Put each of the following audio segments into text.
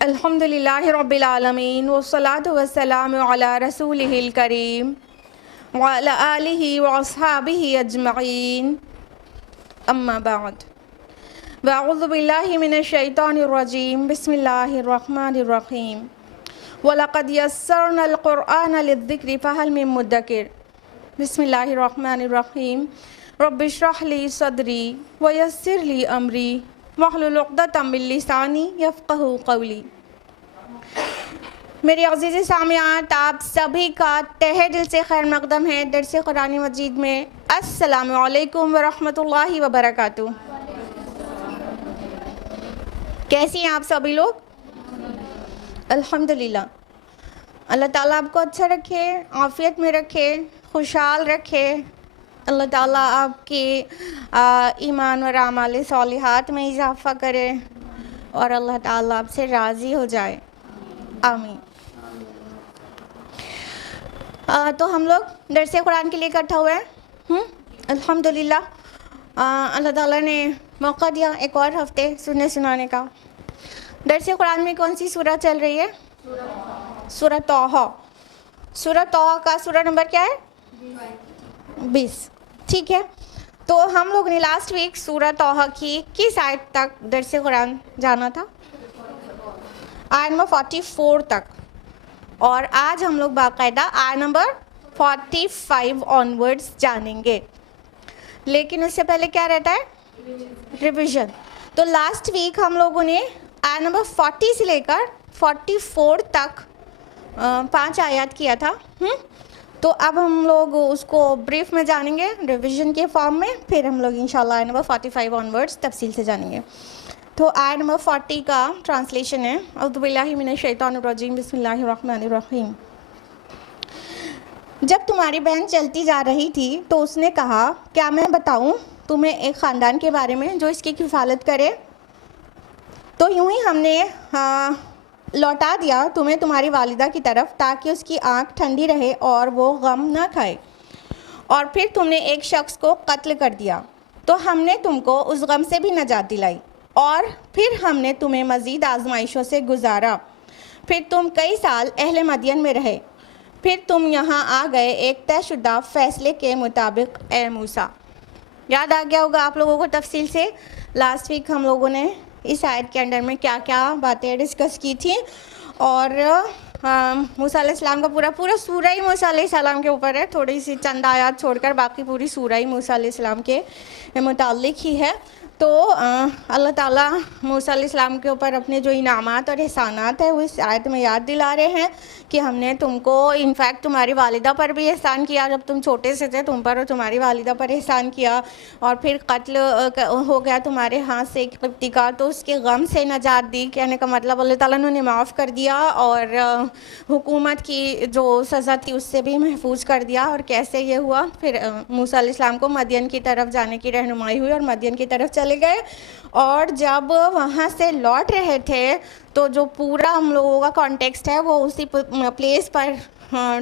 अल्हम्दुलिल्लाहि रब्बिल आलमीन वस्सलातु वस्सलामु अला रसूलिहिल करीम व अला आलिहि व अस्हाबिहि अजमईन अम्मा बाद वअऊज़ु बिल्लाहि मिनश शैतानिर रजीम बिस्मिल्लाहिर रहमानिर रहीम वलक़द यस्सरनल क़ुरआन लिज़्ज़िक्रि फ़हल मिन मुद्दकिर बिस्मिल्लाहिर रहमानिर रहीम रब्बिश्रह ली सदरी व यस्सिर ली अमरी वहलुल उक़दतम मिन लिसानी यफ़क़हू क़ौली। मेरे अज़ीज़ सामियात, आप सभी का तहे दिल से खैर मक़दम है दर्स कुरान मजीद में। अस्सलामु अलैकुम व रहमतुल्लाहि व बरकातुहू। कैसी हैं आप सभी लोग? अल्हम्दुलिल्लाह। अल्लाह ताला आपको अच्छा रखे, आफ़ियत में रखे, खुशहाल रखे। अल्लाह ताला आपके ईमान और आमाल सालिहात में इजाफ़ा करे और अल्लाह ताला आपसे राज़ी हो जाए। आमीन। तो हम लोग दर्स कुरान के लिए इकट्ठा हुए हैं। अल्हम्दुलिल्लाह अल्लाह ताला ने मौका दिया एक और हफ़्ते सुनने सुनाने का। दर्स कुरान में कौन सी सूरह चल रही है? सूरह तौहा। सूरह तौहा का सूरह नंबर क्या है? 20। ठीक है, तो हम लोग ने लास्ट वीक सूरह तौहा की किस आयत तक दर्स कुरान जाना था? आयत नंबर 44 तक। और आज हम लोग बाकायदा आयत नंबर 45 ऑनवर्ड्स जानेंगे। लेकिन उससे पहले क्या रहता है? रिवीजन। तो लास्ट वीक हम लोगों ने आयत नंबर 40 से लेकर 44 तक 5 आयत किया था। तो अब हम लोग उसको ब्रीफ में जानेंगे रिवीजन के फॉर्म में, फिर हम लोग इंशाल्लाह आयत नंबर 45 ऑनवर्ड्स तफसील से जानेंगे। तो आयत नंबर 40 का ट्रांसलेशन है, औज़ु बिल्लाहि मिनश शैतानिर रजीम बिस्मिल्लाहिर रहमानिर रहीम। जब तुम्हारी बहन चलती जा रही थी तो उसने कहा, क्या मैं बताऊं तुम्हें एक ख़ानदान के बारे में जो इसकी किफ़ालत करे? तो यूं ही हमने लौटा दिया तुम्हें तुम्हारी वालिदा की तरफ ताकि उसकी आँख ठंडी रहे और वो गम ना खाए। और फिर तुमने एक शख्स को कत्ल कर दिया तो हमने तुमको उस गम से भी नजात दिलाई और फिर हमने तुम्हें मज़ीद आजमाइशों से गुजारा। फिर तुम कई साल अहले मदियन में रहे, फिर तुम यहाँ आ गए एक तयशुदा फ़ैसले के मुताबिक ए मूसा। याद आ गया होगा आप लोगों को तफसील से लास्ट वीक हम लोगों ने इस आयत के अंदर में क्या क्या बातें डिस्कस की थी। और मूसा अलैहिस्सलाम का पूरा सूरा ही मूसा अलैहिस्सलाम के ऊपर है, थोड़ी सी चंद आयत छोड़कर बाकी पूरी सूरा ही मूसा अलैहिस्सलाम के मुताल्लिक ही है। तो अल्लाह ताला मूसा अलैहिस्सलाम के ऊपर अपने जो इनामात और एहसानात है वो इस आयत में याद दिला रहे हैं कि हमने तुमको इनफैक्ट तुम्हारी वालिदा पर भी एहसान किया, जब तुम छोटे से थे तुम पर और तुम्हारी वालिदा पर एहसान किया। और फिर कत्ल हो गया तुम्हारे हाथ से एक किब्ती का, तो उसके गम से नजात दी। कहने का मतलब अल्लाह ताला ने माफ़ कर दिया और हुकूमत की जो सज़ा थी उससे भी महफूज कर दिया। और कैसे ये हुआ? फिर मूसा अलैहिस्सलाम को मदियन की तरफ जाने की रहनुमाई हुई और मदियन की तरफ चले गए। और जब वहाँ से लौट रहे थे तो जो पूरा हम लोगों का कॉन्टेक्स्ट है वो उसी प्लेस पर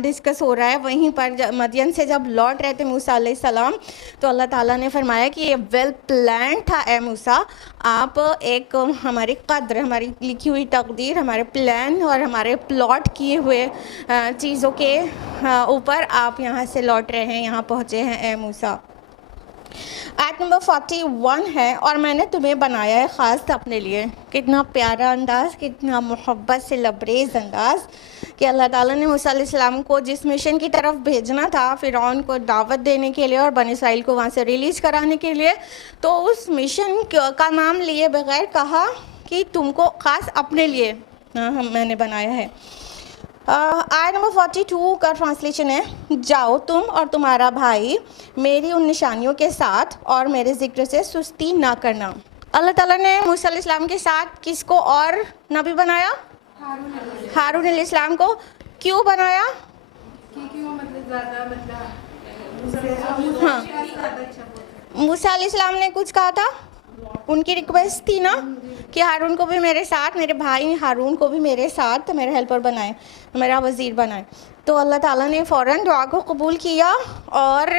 डिस्कस हो रहा है। वहीं पर मदियन से जब लौट रहे थे मूसा अलैहिस्सलाम तो अल्लाह ताला ने फरमाया कि ये वेल प्लान था ए मूसा, आप एक हमारी कद्र, हमारी लिखी हुई तकदीर, हमारे प्लान और हमारे प्लॉट किए हुए चीज़ों के ऊपर आप यहाँ से लौट रहे हैं, यहाँ पहुँचे हैं ए मूसा। आयत नंबर 41 है, और मैंने तुम्हें बनाया है ख़ास अपने लिए। कितना प्यारा अंदाज़, कितना मोहब्बत से लबरेज़ अंदाज़ कि अल्लाह ताला ने मूसा अलैहिस्सलाम को जिस मिशन की तरफ भेजना था फ़िरौन को दावत देने के लिए और बनी इसराइल को वहाँ से रिलीज़ कराने के लिए, तो उस मिशन का नाम लिए बगैर कहा कि तुमको ख़ास अपने लिए मैंने बनाया है। आयत नंबर 42 का ट्रांसलेशन है, जाओ तुम और तुम्हारा भाई मेरी उन निशानियों के साथ और मेरे ज़िक्र से सुस्ती ना करना। अल्लाह ताला ने मूसा अलैहिस्सलाम के साथ किसको और नबी बनाया? हारून अलैहिस्सलाम को। क्यों बनाया? हाँ, मूसा अलैहिस्सलाम ने कुछ कहा था, उनकी रिक्वेस्ट थी ना कि हारून को भी मेरे साथ, मेरे भाई हारून को भी मेरे साथ मेरा हेल्पर बनाए, मेरा वज़ीर बनाए। तो अल्लाह ताला ने फ़ौरन दुआ को कबूल किया और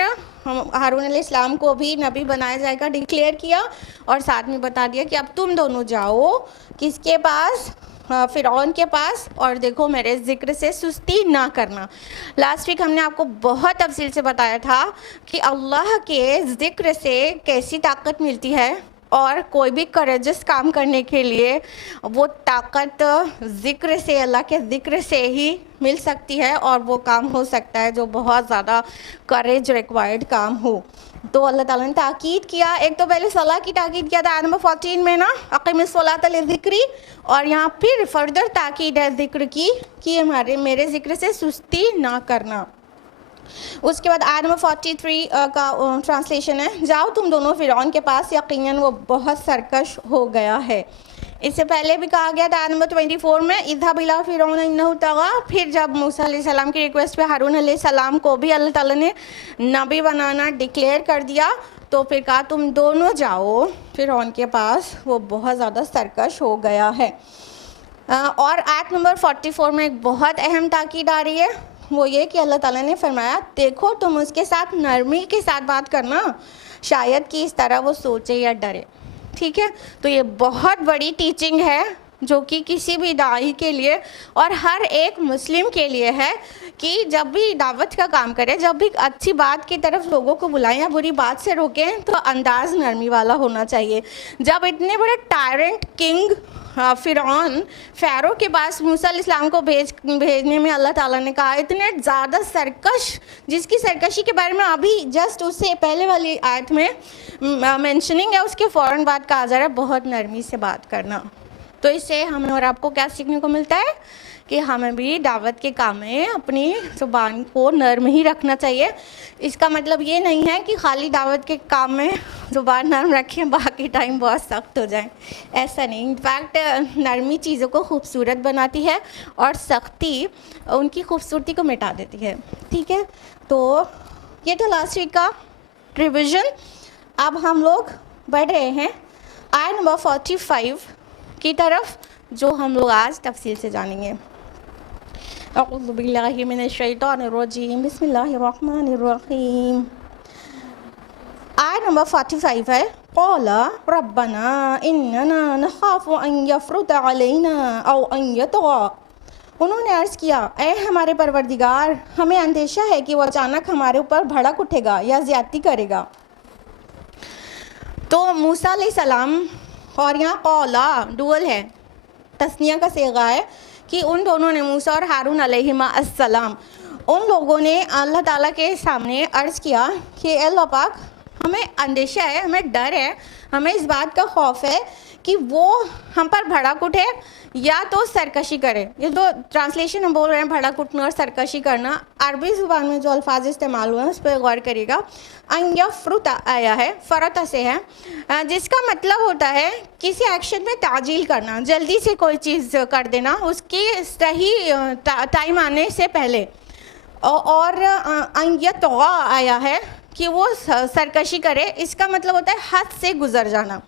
हारून अलैहिस्सलाम को भी नबी बनाया जाएगा डिक्लेयर किया, और साथ में बता दिया कि अब तुम दोनों जाओ किसके पास, फ़िरौन के पास, और देखो मेरे ज़िक्र से सुस्ती ना करना। लास्ट वीक हमने आपको बहुत तफसील से बताया था कि अल्लाह के ज़िक्र से कैसी ताकत मिलती है, और कोई भी करेजस काम करने के लिए वो ताकत ज़िक्र से, अल्लाह के ज़िक्र से ही मिल सकती है, और वो काम हो सकता है जो बहुत ज़्यादा करेज रिक्वायर्ड काम हो। तो अल्लाह ताला ने ताकीद किया, एक तो पहले सलाह की ताकीद किया था आयत नंबर 14 में ना, अक़ीमिस्सलात लिज़िक्री, और यहाँ फिर फर्दर ताकीद है ज़िक्र की कि मेरे ज़िक्र से सुस्ती ना करना। उसके बाद आयत नंबर 43 का ट्रांसलेशन है, जाओ तुम दोनों फ़िरौन के पास, यकीनन वो बहुत सरकश हो गया है। इससे पहले भी कहा गया था आयत नंबर 24 में, इज़हब इला फ़िरौन इन्नहु तग़ा। फिर जब मूसा अलैहिस्सलाम की रिक्वेस्ट पे हारून अलैहिस्सलाम को भी अल्लाह ताला ने नबी बनाना डिक्लेयर कर दिया, तो फिर कहा तुम दोनों जाओ फ़िरौन के पास, वो बहुत ज़्यादा सरकश हो गया है। और आयत नंबर 44 में एक बहुत अहम ताकीद आ रही है, वो ये कि अल्लाह ताला ने फरमाया, देखो तुम उसके साथ नरमी के साथ बात करना, शायद कि इस तरह वो सोचे या डरे। ठीक है, तो ये बहुत बड़ी टीचिंग है जो कि किसी भी दाई के लिए और हर एक मुस्लिम के लिए है कि जब भी दावत का काम करें, जब भी अच्छी बात की तरफ लोगों को बुलाएं या बुरी बात से रोकें, तो अंदाज़ नरमी वाला होना चाहिए। जब इतने बड़े टायरेंट किंग फ़िरौन फ़ारो के पास मूसा अलैहिस्सलाम को भेजने में अल्लाह ताला ने कहा, इतने ज़्यादा सरकश, जिसकी सरकशी के बारे में अभी जस्ट उससे पहले वाली आयत में मेंशनिंग है, उसके फ़ौरन बाद कहा जा रहा है बहुत नरमी से बात करना। तो इससे हमें और आपको क्या सीखने को मिलता है कि हमें भी दावत के काम में अपनी ज़ुबान को नर्म ही रखना चाहिए। इसका मतलब ये नहीं है कि खाली दावत के काम में ज़ुबान नर्म रखें, बाकी टाइम बहुत सख्त हो जाए, ऐसा नहीं। इनफैक्ट नरमी चीज़ों को खूबसूरत बनाती है और सख्ती उनकी खूबसूरती को मिटा देती है। ठीक है, तो ये तो लास्ट वीक का रिविज़न। अब हम लोग बढ़ रहे हैं आयत नंबर 45 की तरफ, जो हम लोग आज तफसील से जानेंगे। अऊज़ु बिल्लाहि मिनश शैतानिर रजीम, बिस्मिल्लाहिर्रहमानिर रहीम। आयत नंबर 45 है, क़ाला रब्बना इन्नना नख़ाफ़ु अन यफ़रुता अलैना औ अन यतग़ा। उन्होंने अर्ज़ किया, ऐ हमारे परवरदिगार, हमें अंदेशा है कि वो अचानक हमारे ऊपर भड़क उठेगा या ज़्यादती करेगा। तो मूसा अलैहिस्सलाम, और यहाँ क़ौला डुअल है, तस्निया का सेगा है कि उन दोनों ने, मूसा और हारून अलैहिमा अस्सलाम, उन लोगों ने अल्लाह ताला के सामने अर्ज़ किया कि अल्लाह पाक, हमें अंदेशा है, हमें डर है, हमें इस बात का खौफ है कि वो हम पर भड़क उठे या तो सरकशी करे। ये तो ट्रांसलेशन हम बोल रहे हैं, भड़क उठना और सरकशी करना। अरबी ज़ुबान में जो अल्फाज इस्तेमाल हुए हैं उस पर गौर करिएगा। अन यफ़रुता आया है, फ़रता से है, जिसका मतलब होता है किसी एक्शन में ताजील करना, जल्दी से कोई चीज़ कर देना उसकी सही टाइम आने से पहले। और अन यतग़ा आया है कि वो सरकशी करे, इसका मतलब होता है हद से गुज़र जाना।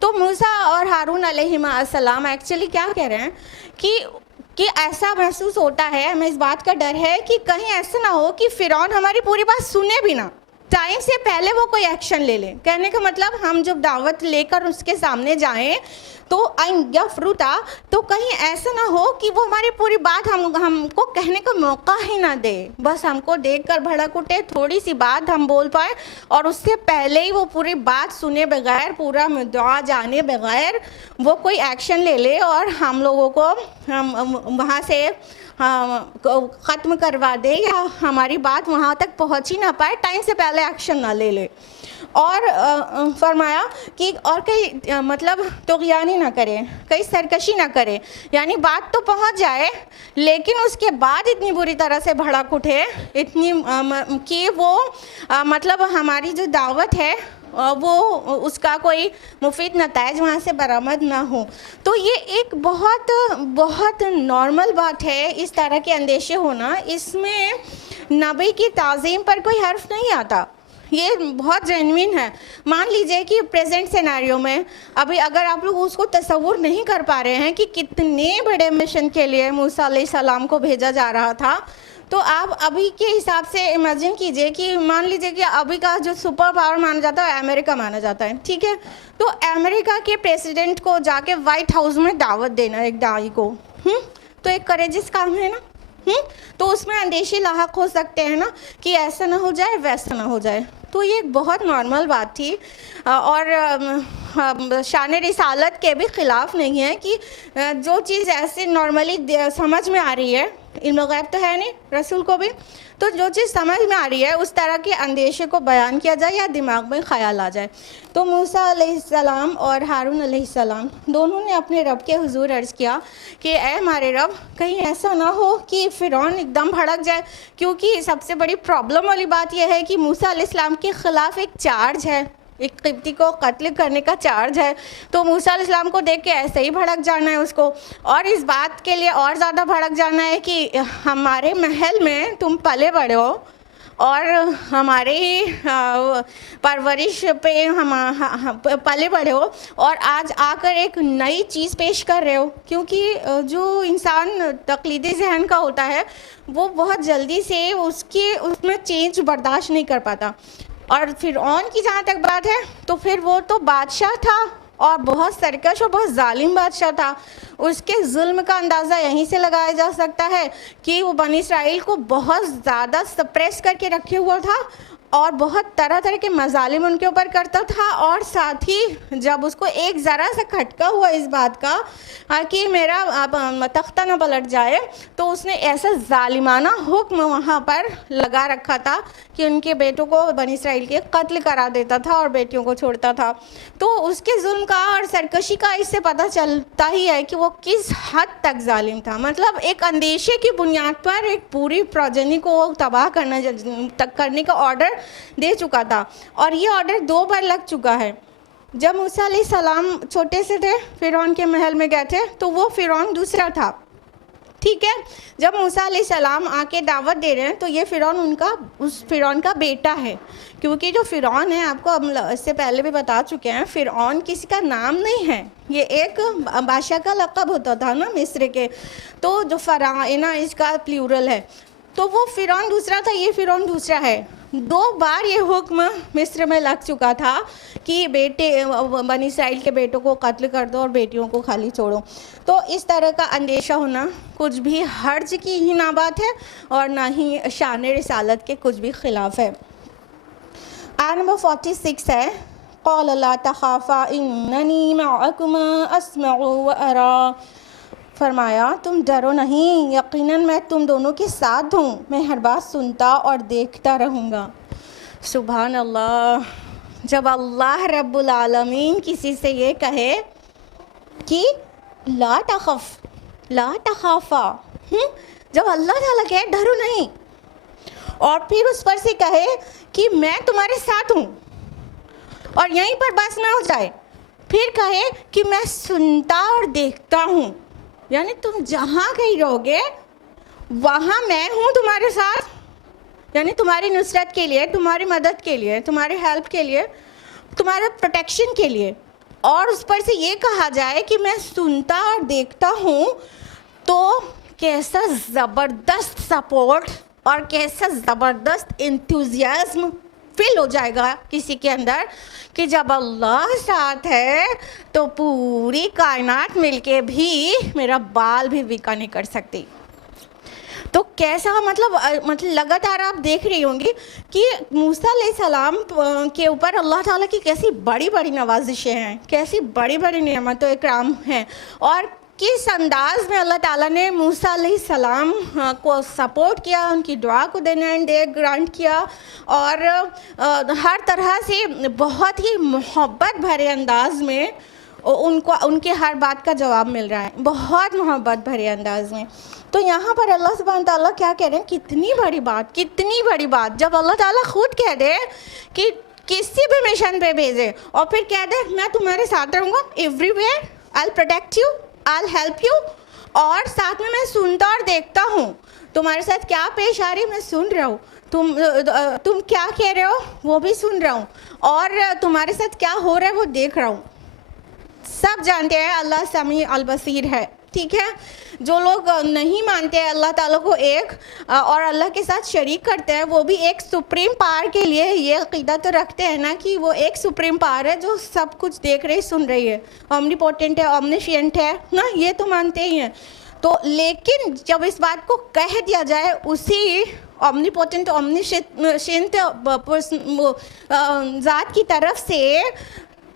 तो मूसा और हारून अलैहिमा अस्सलाम एक्चुअली क्या कह रहे हैं कि ऐसा महसूस होता है, हमें इस बात का डर है कि कहीं ऐसा ना हो कि फ़िरौन हमारी पूरी बात सुने भी ना, टाइम से पहले वो कोई एक्शन ले ले। कहने का मतलब हम जब दावत लेकर उसके सामने जाएं तो अन यफ़रुता, तो कहीं ऐसा ना हो कि वो हमारी पूरी बात हमको कहने का मौका ही ना दे, बस हमको देखकर भड़क उठे, थोड़ी सी बात हम बोल पाए और उससे पहले ही वो पूरी बात सुने बगैर, पूरा मुद्दा जाने बगैर वो कोई एक्शन ले ले और हम लोगों को हम वहाँ से ख़त्म करवा दे या हमारी बात वहाँ तक पहुँच ही ना पाए, टाइम से पहले एक्शन ना ले ले। और फरमाया कि और कहीं मतलब तुग़यानी ना करे, कहीं सरकशी ना करे, यानी बात तो पहुंच जाए लेकिन उसके बाद इतनी बुरी तरह से भड़क उठे, इतनी कि वो मतलब हमारी जो दावत है वो उसका कोई मुफीद नताइज वहाँ से बरामद ना हो। तो ये एक बहुत बहुत नॉर्मल बात है इस तरह के अंदेशे होना, इसमें नबी की ताज़ीम पर कोई हर्फ नहीं आता, ये बहुत जेन्युइन है। मान लीजिए कि प्रेजेंट सिनेरियो में अभी अगर आप लोग उसको तसव्वुर नहीं कर पा रहे हैं कि कितने बड़े मिशन के लिए मूसा अलैहिस्सलाम को भेजा जा रहा था, तो आप अभी के हिसाब से इमेजिन कीजिए कि मान लीजिए कि अभी का जो सुपर पावर माना जाता है अमेरिका माना जाता है, ठीक है। तो अमेरिका के प्रेसिडेंट को जाके वाइट हाउस में दावत देना एक दाई को, तो एक करेजियस काम है ना। तो उसमें अंदेशे लाहक हो सकते हैं ना कि ऐसा ना हो जाए वैसा ना हो जाए। तो ये एक बहुत नॉर्मल बात थी और शान रिसालत के भी ख़िलाफ़ नहीं है कि जो चीज़ ऐसे नॉर्मली समझ में आ रही है, इल्म गैब तो है नहीं रसूल को भी, तो जो चीज़ समझ में आ रही है उस तरह के अंदेशे को बयान किया जाए या दिमाग में ख़याल आ जाए। तो मूसा अलैहिस्सलाम और हारून अलैहिस्सलाम दोनों ने अपने रब के हुजूर अर्ज़ किया कि ए हमारे रब, कहीं ऐसा ना हो कि फ़िरौन एकदम भड़क जाए, क्योंकि सबसे बड़ी प्रॉब्लम वाली बात यह है कि मूसा अलैहिस्सलाम के ख़िलाफ़ एक चार्ज है, एक क़िब्ती को कत्ल करने का चार्ज है। तो मूसा अलैहिस्सलाम को देख के ऐसे ही भड़क जाना है उसको, और इस बात के लिए और ज़्यादा भड़क जाना है कि हमारे महल में तुम पले बड़े हो और हमारे परवरिश पे हम पले बड़े हो, और आज आकर एक नई चीज़ पेश कर रहे हो। क्योंकि जो इंसान तकलीदी जहन का होता है वो बहुत जल्दी से उसमें चेंज बर्दाश्त नहीं कर पाता। और फ़िरऔन की जहाँ तक बात है तो फिर वो तो बादशाह था और बहुत सरकश और बहुत जालिम बादशाह था। उसके जुल्म का अंदाज़ा यहीं से लगाया जा सकता है कि वो बनी इसराइल को बहुत ज़्यादा सप्रेस करके रखे हुआ था और बहुत तरह तरह के मजालिम उनके ऊपर करता था। और साथ ही जब उसको एक ज़रा सा खटका हुआ इस बात का कि मेरा तख्ता ना पलट जाए, तो उसने ऐसा जालिमाना हुक्म वहाँ पर लगा रखा था कि उनके बेटों को बनी इसराइल के कत्ल करा देता था और बेटियों को छोड़ता था। तो उसके जुल्म का और सरकशी का इससे पता चलता ही है कि वो किस हद तक जालिम था। मतलब एक अंदेशे की बुनियाद पर एक पूरी प्रोजेनी को तबाह करने का ऑर्डर दे चुका था, और ये ऑर्डर 2 बार लग चुका है। जब मूसा अलैहिस्सलाम छोटे से थे, फ़िरौन के महल में गए थे, तो वो फ़िरौन दूसरा था, ठीक है। जब मूसा अलैहिस्सलाम आके दावत दे रहे हैं तो ये फ़िरौन उस फ़िरौन का बेटा है। क्योंकि जो फ़िरौन है, आपको हम इससे पहले भी बता चुके हैं, फ़िरौन किसी का नाम नहीं है, ये एक बादशाह का लक़ब होता था ना मिस्र के। तो जो फ़राइना इसका प्लूरल है, तो वो फ़िरौन दूसरा था, ये फ़िरौन दूसरा है। 2 बार ये हुक्म मिस्र में लग चुका था कि बनी इसराइल के बेटों को कत्ल कर दो और बेटियों को खाली छोड़ो। तो इस तरह का अंदेशा होना कुछ भी हर्ज की ही ना बात है और ना ही शान रिसालत के कुछ भी ख़िलाफ़ है। आयत नंबर 46 है, क़ाल ला तख़ाफ़ा इन्ननी मअकुमा अस्मअु व अरा। फरमाया तुम डरो नहीं, यकीनन मैं तुम दोनों के साथ हूँ, मैं हर बात सुनता और देखता रहूँगा। सुभान अल्लाह। जब अल्लाह रब्बुल आलमीन किसी से ये कहे कि ला तख़ाफ़ा, जब अल्लाह ताला कहे डरो नहीं, और फिर उस पर से कहे कि मैं तुम्हारे साथ हूँ, और यहीं पर बस ना हो जाए, फिर कहे कि मैं सुनता और देखता हूँ, यानी तुम जहाँ कहीं रहोगे वहाँ मैं हूँ तुम्हारे साथ, यानी तुम्हारी नुसरत के लिए, तुम्हारी मदद के लिए, तुम्हारी हेल्प के लिए, तुम्हारे प्रोटेक्शन के लिए। और उस पर से ये कहा जाए कि मैं सुनता और देखता हूँ, तो कैसा ज़बरदस्त सपोर्ट और कैसा ज़बरदस्त इंथुजियाज्म फील हो जाएगा किसी के अंदर कि जब अल्लाह साथ है तो पूरी कायनात मिलके भी मेरा बाल भी विका नहीं कर सकती। तो कैसा मतलब लगातार आप देख रही होंगी कि मूसा अलैहिस्सलाम के ऊपर अल्लाह ताला की कैसी बड़ी बड़ी नवाजिशें हैं, कैसी बड़ी बड़ी नेमतों इकराम हैं, और किस अंदाज में अल्लाह ताला ने मूसा अलैहिस्सलाम को सपोर्ट किया, उनकी दुआ को देना एंड दे ग्रांट किया, और हर तरह से बहुत ही मोहब्बत भरे अंदाज में उनके हर बात का जवाब मिल रहा है, बहुत मोहब्बत भरे अंदाज में। तो यहाँ पर अल्लाह सुब्हान ताला क्या कह रहे हैं, कितनी बड़ी बात, जब अल्लाह ताला खुद कह दे कि किसी भी मिशन पे भेजे और फिर कह दे मैं तुम्हारे साथ रहूँगा everywhere, I will protect you, I will help you, और साथ में मैं सुनता और देखता हूँ, तुम्हारे साथ क्या पेश आ रही मैं सुन रहा हूँ, तुम क्या कह रहे हो वो भी सुन रहा हूँ, और तुम्हारे साथ क्या हो रहा है वो देख रहा हूँ। सब जानते हैं अल्लाह समी अल बसीर है, ठीक है। जो लोग नहीं मानते हैं अल्लाह ताला को एक और अल्लाह के साथ शरीक करते हैं, वो भी एक सुप्रीम पावर के लिए ये अकीदा तो रखते हैं ना कि वो एक सुप्रीम पावर है जो सब कुछ देख रही सुन रही है, ऑमनीपोटेंट है, ऑमनिशिएंट है ना, ये तो मानते ही हैं। तो लेकिन जब इस बात को कह दिया जाए उसी ऑमनीपोटेंट ऑमनिशिएंट ज़ात की तरफ से,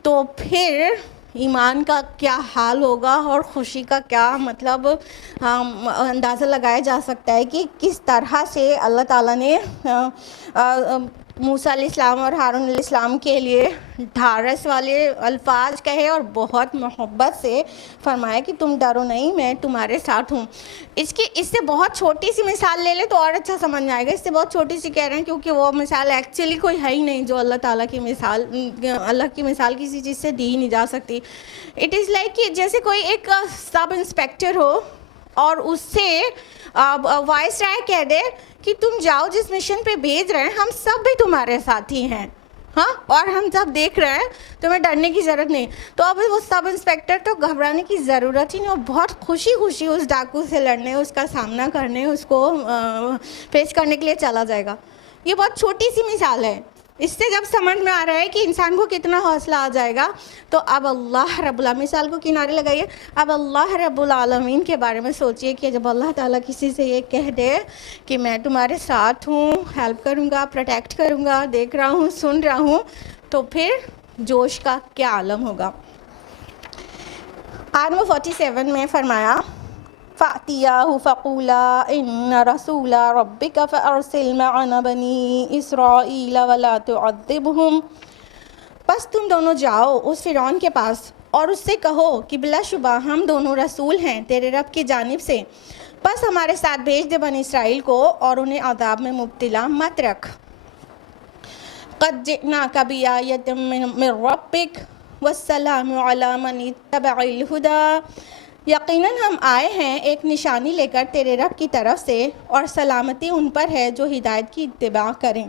तो फिर ईमान का क्या हाल होगा और ख़ुशी का क्या मतलब अंदाज़ा लगाया जा सकता है कि किस तरह से अल्लाह ताला ने मूसा अलैहिस्सलाम और हारून अलैहिस्सलाम के लिए ढारस वाले अल्फाज कहे और बहुत मोहब्बत से फरमाया कि तुम डरो नहीं, मैं तुम्हारे साथ हूँ। इससे बहुत छोटी सी मिसाल ले ले तो और अच्छा समझ में आएगा। इससे बहुत छोटी सी कह रहे हैं क्योंकि वो मिसाल एक्चुअली कोई है ही नहीं जो अल्लाह ताला की मिसाल, अल्लाह की मिसाल किसी चीज़ से दी ही नहीं जा सकती। इट इज़ लाइक कि जैसे कोई एक सब इंस्पेक्टर हो और उससे वाइस राय कह दे कि तुम जाओ, जिस मिशन पे भेज रहे हैं हम सब भी तुम्हारे साथ ही हैं, हाँ, और हम सब देख रहे हैं, तुम्हें डरने की ज़रूरत नहीं। तो अब वो सब इंस्पेक्टर तो घबराने की ज़रूरत ही नहीं, और बहुत खुशी खुशी उस डाकू से लड़ने, उसका सामना करने, उसको फेस करने के लिए चला जाएगा। ये बहुत छोटी सी मिसाल है। इससे जब समझ में आ रहा है कि इंसान को कितना हौसला आ जाएगा, तो अब अल्लाह रब्बुल आलमीन, मिसाल को किनारे लगाइए, अब अल्लाह रब्बुल आलमीन के बारे में सोचिए कि जब अल्लाह ताला किसी से ये कह दे कि मैं तुम्हारे साथ हूँ, हेल्प करूँगा, प्रोटेक्ट करूँगा, देख रहा हूँ, सुन रहा हूँ, तो फिर जोश का क्या आलम होगा। आयत नंबर 47 में फरमाया फ़ातियाहु फ़क़ूला इन्ना रसूला रब्बिका फ़अरसिल मअना बनी इसराईला वला तुअज़्ज़िबहुम। बस तुम दोनों जाओ उस फ़िरौन के पास और उससे कहो कि बिलाशुबा हम दोनों रसूल हैं तेरे रब की जानिब से, बस हमारे साथ भेज दे बनी इसराइल को और उन्हें अज़ाब में मुब्तला मत रख। क़द जिअनाका बिआयतिम मिन रब्बिक वस्सलामु अला मन इत्तबअल हुदा। यकीनन हम आए हैं एक निशानी लेकर तेरे रब की तरफ से, और सलामती उन पर है जो हिदायत की इत्तिबा करें।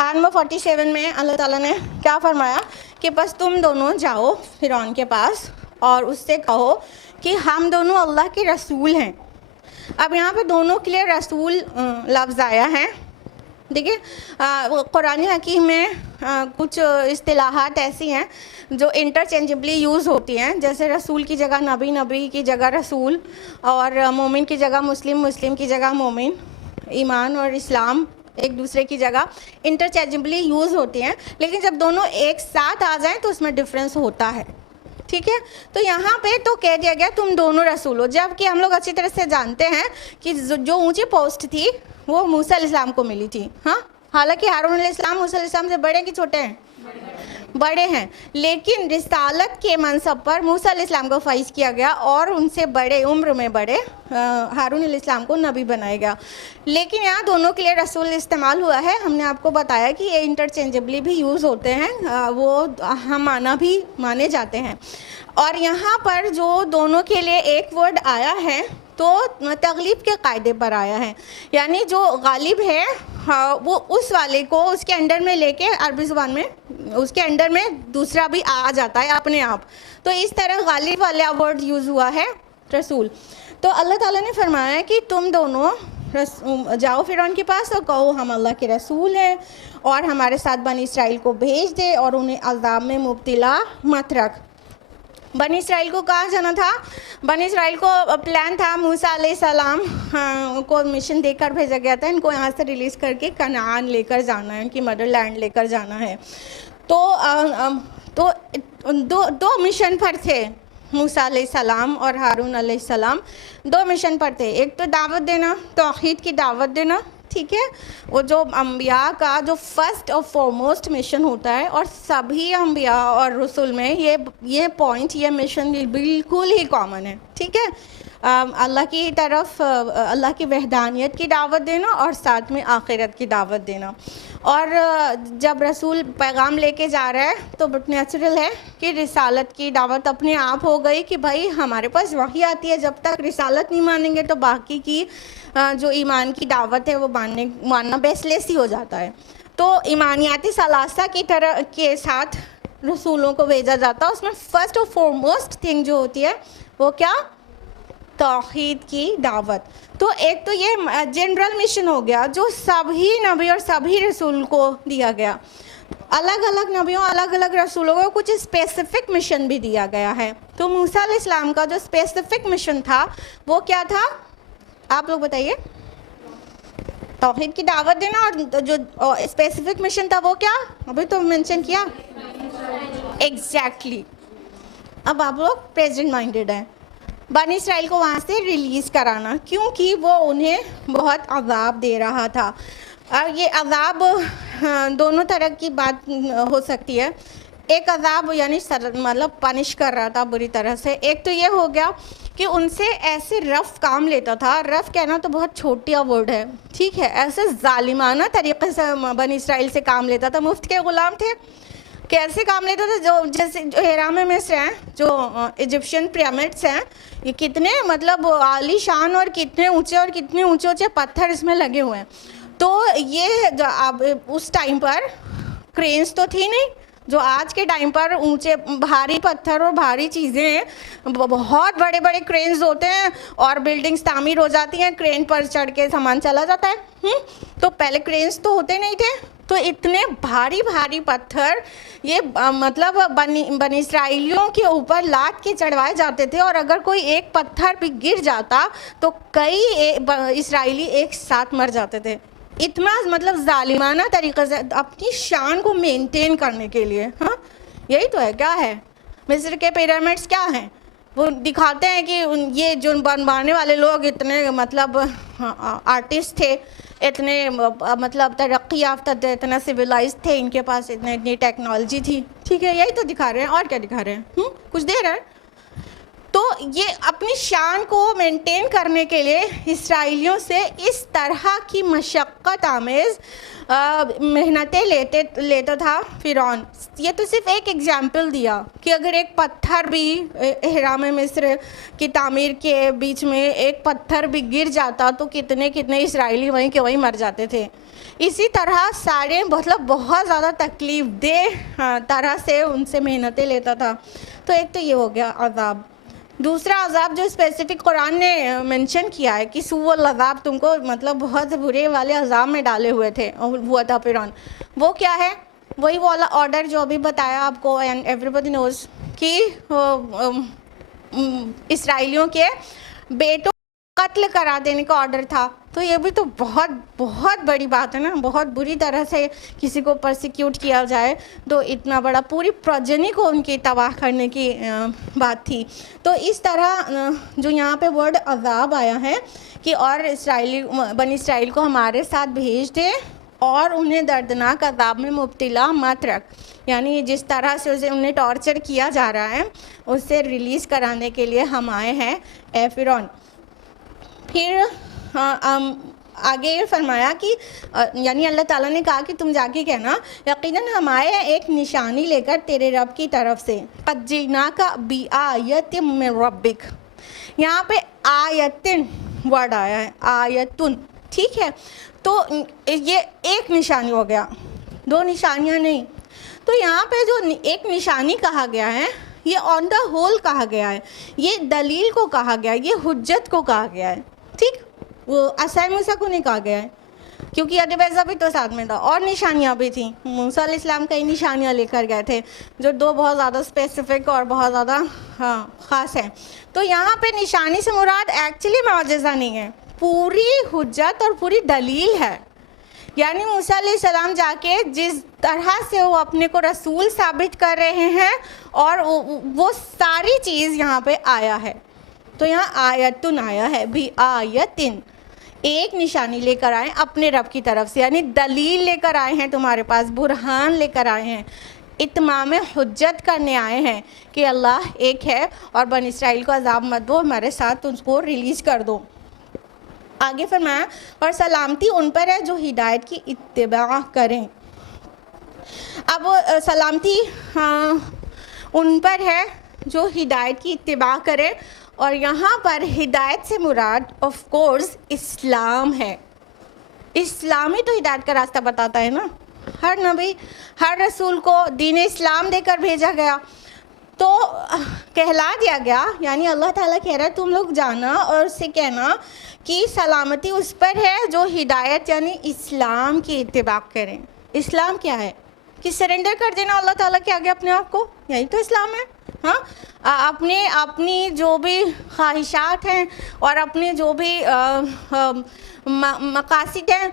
आयत नंबर 47 में अल्लाह ताला ने क्या फरमाया कि बस तुम दोनों जाओ फ़िरौन के पास और उससे कहो कि हम दोनों अल्लाह के रसूल हैं। अब यहाँ पे दोनों के लिए रसूल लफ्ज़ आया है। देखिए कुरान हकीम में कुछ इस्तिलाहात ऐसी हैं जो इंटरचेंजेबली यूज़ होती हैं, जैसे रसूल की जगह नबी, नबी की जगह रसूल, और मोमिन की जगह मुस्लिम, मुस्लिम की जगह मोमिन, ईमान और इस्लाम एक दूसरे की जगह इंटरचेंजेबली यूज़ होती हैं, लेकिन जब दोनों एक साथ आ जाएं तो उसमें डिफरेंस होता है। ठीक है, तो यहाँ पे तो कह दिया गया तुम दोनों रसूल हो, जबकि हम लोग अच्छी तरह से जानते हैं कि जो ऊंची पोस्ट थी वो मूसा अलैहिस्सलाम को मिली थी। हाँ, हालांकि हारून अलैहिस्सलाम मूसा अलैहिस्सलाम से बड़े कि छोटे हैं? बड़े हैं, लेकिन रिसालत के मनसब पर मूसा अलैहिस्सलाम को फ़ैज़ किया गया और उनसे बड़े, उम्र में बड़े हारून अलैहिस्सलाम को नबी बनाया गया। लेकिन यहाँ दोनों के लिए रसूल इस्तेमाल हुआ है। हमने आपको बताया कि ये इंटरचेंजेबली भी यूज़ होते हैं, वो हम माना भी माने जाते हैं। और यहाँ पर जो दोनों के लिए एक वर्ड आया है तो तगलीब के कायदे पर आया है, यानी जो गालिब है वो उस वाले को उसके अंडर में लेके, अरबी ज़ुबान में उसके अंडर में दूसरा भी आ जाता है अपने आप, तो इस तरह गालिब वाला वर्ड यूज़ हुआ है रसूल। तो अल्लाह ताला ने फरमाया कि तुम दोनों जाओ फ़िरौन के पास और कहो हम अल्लाह के रसूल हैं और हमारे साथ बनी इसराइल को भेज दे और उन्हें अज़ाब में मुब्तला मत रख। बनी इसराइल को कहाँ जाना था? बनी इसराइल को प्लान था, मूसा अलैहिस्सलाम को मिशन देकर भेजा गया था, इनको यहाँ से रिलीज़ करके कनान लेकर जाना है, इनकी मदरलैंड लेकर जाना है। तो दो मिशन पर थे मूसा अलैहिस्सलाम और हारून अलैहिस्सलाम, दो मिशन पर थे। एक तो दावत देना, तौहीद की दावत देना, ठीक है, वो जो अम्बिया का जो फर्स्ट और फॉरमोस्ट मिशन होता है, और सभी अम्बिया और रसूल में ये पॉइंट, ये मिशन बिल्कुल ही कॉमन है। ठीक है, अल्लाह की तरफ, अल्लाह की वहदानियत की दावत देना और साथ में आखिरत की दावत देना। और जब रसूल पैगाम लेके जा रहा है तो नेचुरल है कि रिसालत की दावत अपने आप हो गई कि भाई हमारे पास वही आती है, जब तक रिसालत नहीं मानेंगे तो बाकी की जो ईमान की दावत है वो मानना बेसलेस ही हो जाता है। तो ईमानियाती सलासा की तरह के साथ रसूलों को भेजा जाता है। उसमें फर्स्ट और फॉरमोस्ट थिंग जो होती है वो क्या, तौहीद की दावत। तो एक तो ये जनरल मिशन हो गया जो सभी नबी और सभी रसूल को दिया गया। अलग अलग नबियों अलग अलग रसूलों को कुछ स्पेसिफिक मिशन भी दिया गया है। तो मूसा अलैहिस्सलाम का जो स्पेसिफिक मिशन था वो क्या था, आप लोग बताइए। तौहीद की दावत देना, और जो स्पेसिफिक मिशन था वो क्या, अभी तो मेंशन किया, एग्जैक्टली। अब आप लोग प्रेजेंट माइंडेड हैं। बनी इसराइल को वहाँ से रिलीज़ कराना, क्योंकि वो उन्हें बहुत अज़ाब दे रहा था। और ये अज़ाब दोनों तरह की बात हो सकती है। एक अज़ाब यानी मतलब पनिश कर रहा था बुरी तरह से। एक तो ये हो गया कि उनसे ऐसे रफ़ काम लेता था, रफ़ कहना तो बहुत छोटा वर्ड है, ठीक है, ऐसे जालिमाना तरीक़े से बनी इसराइल से काम लेता था। मुफ्त के ग़ुलाम थे, कैसे काम लेता था, जो जैसे जो हिराम मिस्र हैं, जो इजिप्शियन पिरामिड्स हैं, ये कितने मतलब आलीशान और कितने ऊंचे और कितने ऊंचे ऊंचे पत्थर इसमें लगे हुए हैं। तो ये जो अब उस टाइम पर क्रेन्स तो थी नहीं, जो आज के टाइम पर ऊंचे भारी पत्थर और भारी चीज़ें हैं, बहुत बड़े बड़े क्रेन्स होते हैं और बिल्डिंग्स तामीर हो जाती हैं, क्रेन पर चढ़ के सामान चला जाता है। तो पहले क्रेन्स तो होते नहीं थे, तो इतने भारी भारी पत्थर ये मतलब बनी इसराइलियों के ऊपर लाद के चढ़वाए जाते थे, और अगर कोई एक पत्थर भी गिर जाता तो कई इसराइली एक साथ मर जाते थे। इतना मतलब जालिमाना तरीक़े से अपनी शान को मेंटेन करने के लिए। हाँ, यही तो है। क्या है मिस्र के पिरामिड्स क्या हैं, वो दिखाते हैं कि ये जो बनवाने वाले लोग इतने मतलब आर्टिस्ट थे, इतने मतलब तरक्की याफ्ता थे, इतना सिविलाइज थे, इनके पास इतनी टेक्नोलॉजी थी, ठीक है, यही तो दिखा रहे हैं। और क्या दिखा रहे हैं, कुछ दे रहे हैं। तो ये अपनी शान को मेंटेन करने के लिए इसराइलियों से इस तरह की मशक्क़त आमेज़ मेहनतें लेता था फ़िरौन। ये तो सिर्फ एक एग्जाम्पल दिया कि अगर एक पत्थर भी हिराम मिस्र की तामीर के बीच में एक पत्थर भी गिर जाता तो कितने कितने इसराइली वहीं के वहीं मर जाते थे। इसी तरह सारे मतलब बहुत ज़्यादा तकलीफ़ दे तरह से उनसे मेहनतें लेता था। तो एक तो ये हो गया अज़ाब। दूसरा अज़ाब जो स्पेसिफिक कुरान ने मेंशन किया है कि सूअल अज़ाब, तुमको मतलब बहुत बुरे वाले अज़ाब में डाले हुए थे हुआ था फ़िरौन, वो क्या है, वही वाला ऑर्डर जो अभी बताया आपको, एंड एवरीबॉडी नोज़ कि इसराइलियों के बेटों कत्ल करा देने का ऑर्डर था। तो ये भी तो बहुत बहुत बड़ी बात है ना, बहुत बुरी तरह से किसी को परसिक्यूट किया जाए, तो इतना बड़ा पूरी प्रजनी को उनकी तबाह करने की बात थी। तो इस तरह जो यहाँ पे वर्ड अज़ाब आया है कि और इसराइली बनी इसराइल को हमारे साथ भेज दे और उन्हें दर्दनाक अज़ाब में मुब्तला मत रख, यानी जिस तरह से उसे उन्हें टॉर्चर किया जा रहा है उससे रिलीज़ कराने के लिए हम आए हैं ए फ़िरौन। फिर आगे ये फरमाया कि यानी अल्लाह ताला ने कहा कि तुम जाके कहना यकीनन हम आए हैं एक निशानी लेकर तेरे रब की तरफ से, क़द जिनाका बि आयतिन मिन रब्बिक। यहाँ पे आयतिन वर्ड आया है, आयतुन, ठीक है। तो ये एक निशानी हो गया, दो निशानियाँ नहीं। तो यहाँ पे जो एक निशानी कहा गया है ये ऑन द होल कहा गया है, ये दलील को कहा गया है, ये हुज्जत को कहा गया है, ठीक। वो असाई मूसा को नहीं कहा गया है क्योंकि अदबैज़ा भी तो साथ में था और निशानियाँ भी थी। मूसा अलैहिस्सलाम कई निशानियाँ लेकर गए थे जो दो बहुत ज़्यादा स्पेसिफिक और बहुत ज़्यादा ख़ास है। तो यहाँ पे निशानी से मुराद एक्चुअली मौजज़ा नहीं है, पूरी हुज्जत और पूरी दलील है। यानी मूसा अलैहिस्सलाम जाके जिस तरह से वो अपने को रसूल साबित कर रहे हैं और वो सारी चीज़ यहाँ पे आया है। तो यहाँ आयतुन आया है, भी आयतिन, एक निशानी लेकर आए अपने रब की तरफ से, यानी दलील लेकर आए हैं तुम्हारे पास, बुरहान लेकर आए हैं, इत्माम हुज्जत करने आए हैं कि अल्लाह एक है और बनी इसराइल को अज़ाब मत दो, हमारे साथ उसको रिलीज़ कर दो। आगे फरमाया और सलामती उन पर है जो हिदायत की इत्तिबा करें। अब सलामती उन पर है जो हिदायत की इत्तिबा करें, और यहाँ पर हिदायत से मुराद ऑफ कोर्स इस्लाम है। इस्लाम ही तो हिदायत का रास्ता बताता है ना, हर नबी, हर रसूल को दीन इस्लाम देकर भेजा गया, तो कहला दिया गया। यानी अल्लाह ताला कह रहा है तुम लोग जाना और उससे कहना कि सलामती उस पर है जो हिदायत यानी इस्लाम की इत्तिबा करें। इस्लाम क्या है? कि सरेंडर कर देना अल्लाह ताला के आगे अपने आप को, यही तो इस्लाम है। हाँ, अपनी जो भी ख्वाहिशात हैं और अपने जो भी मकासद हैं,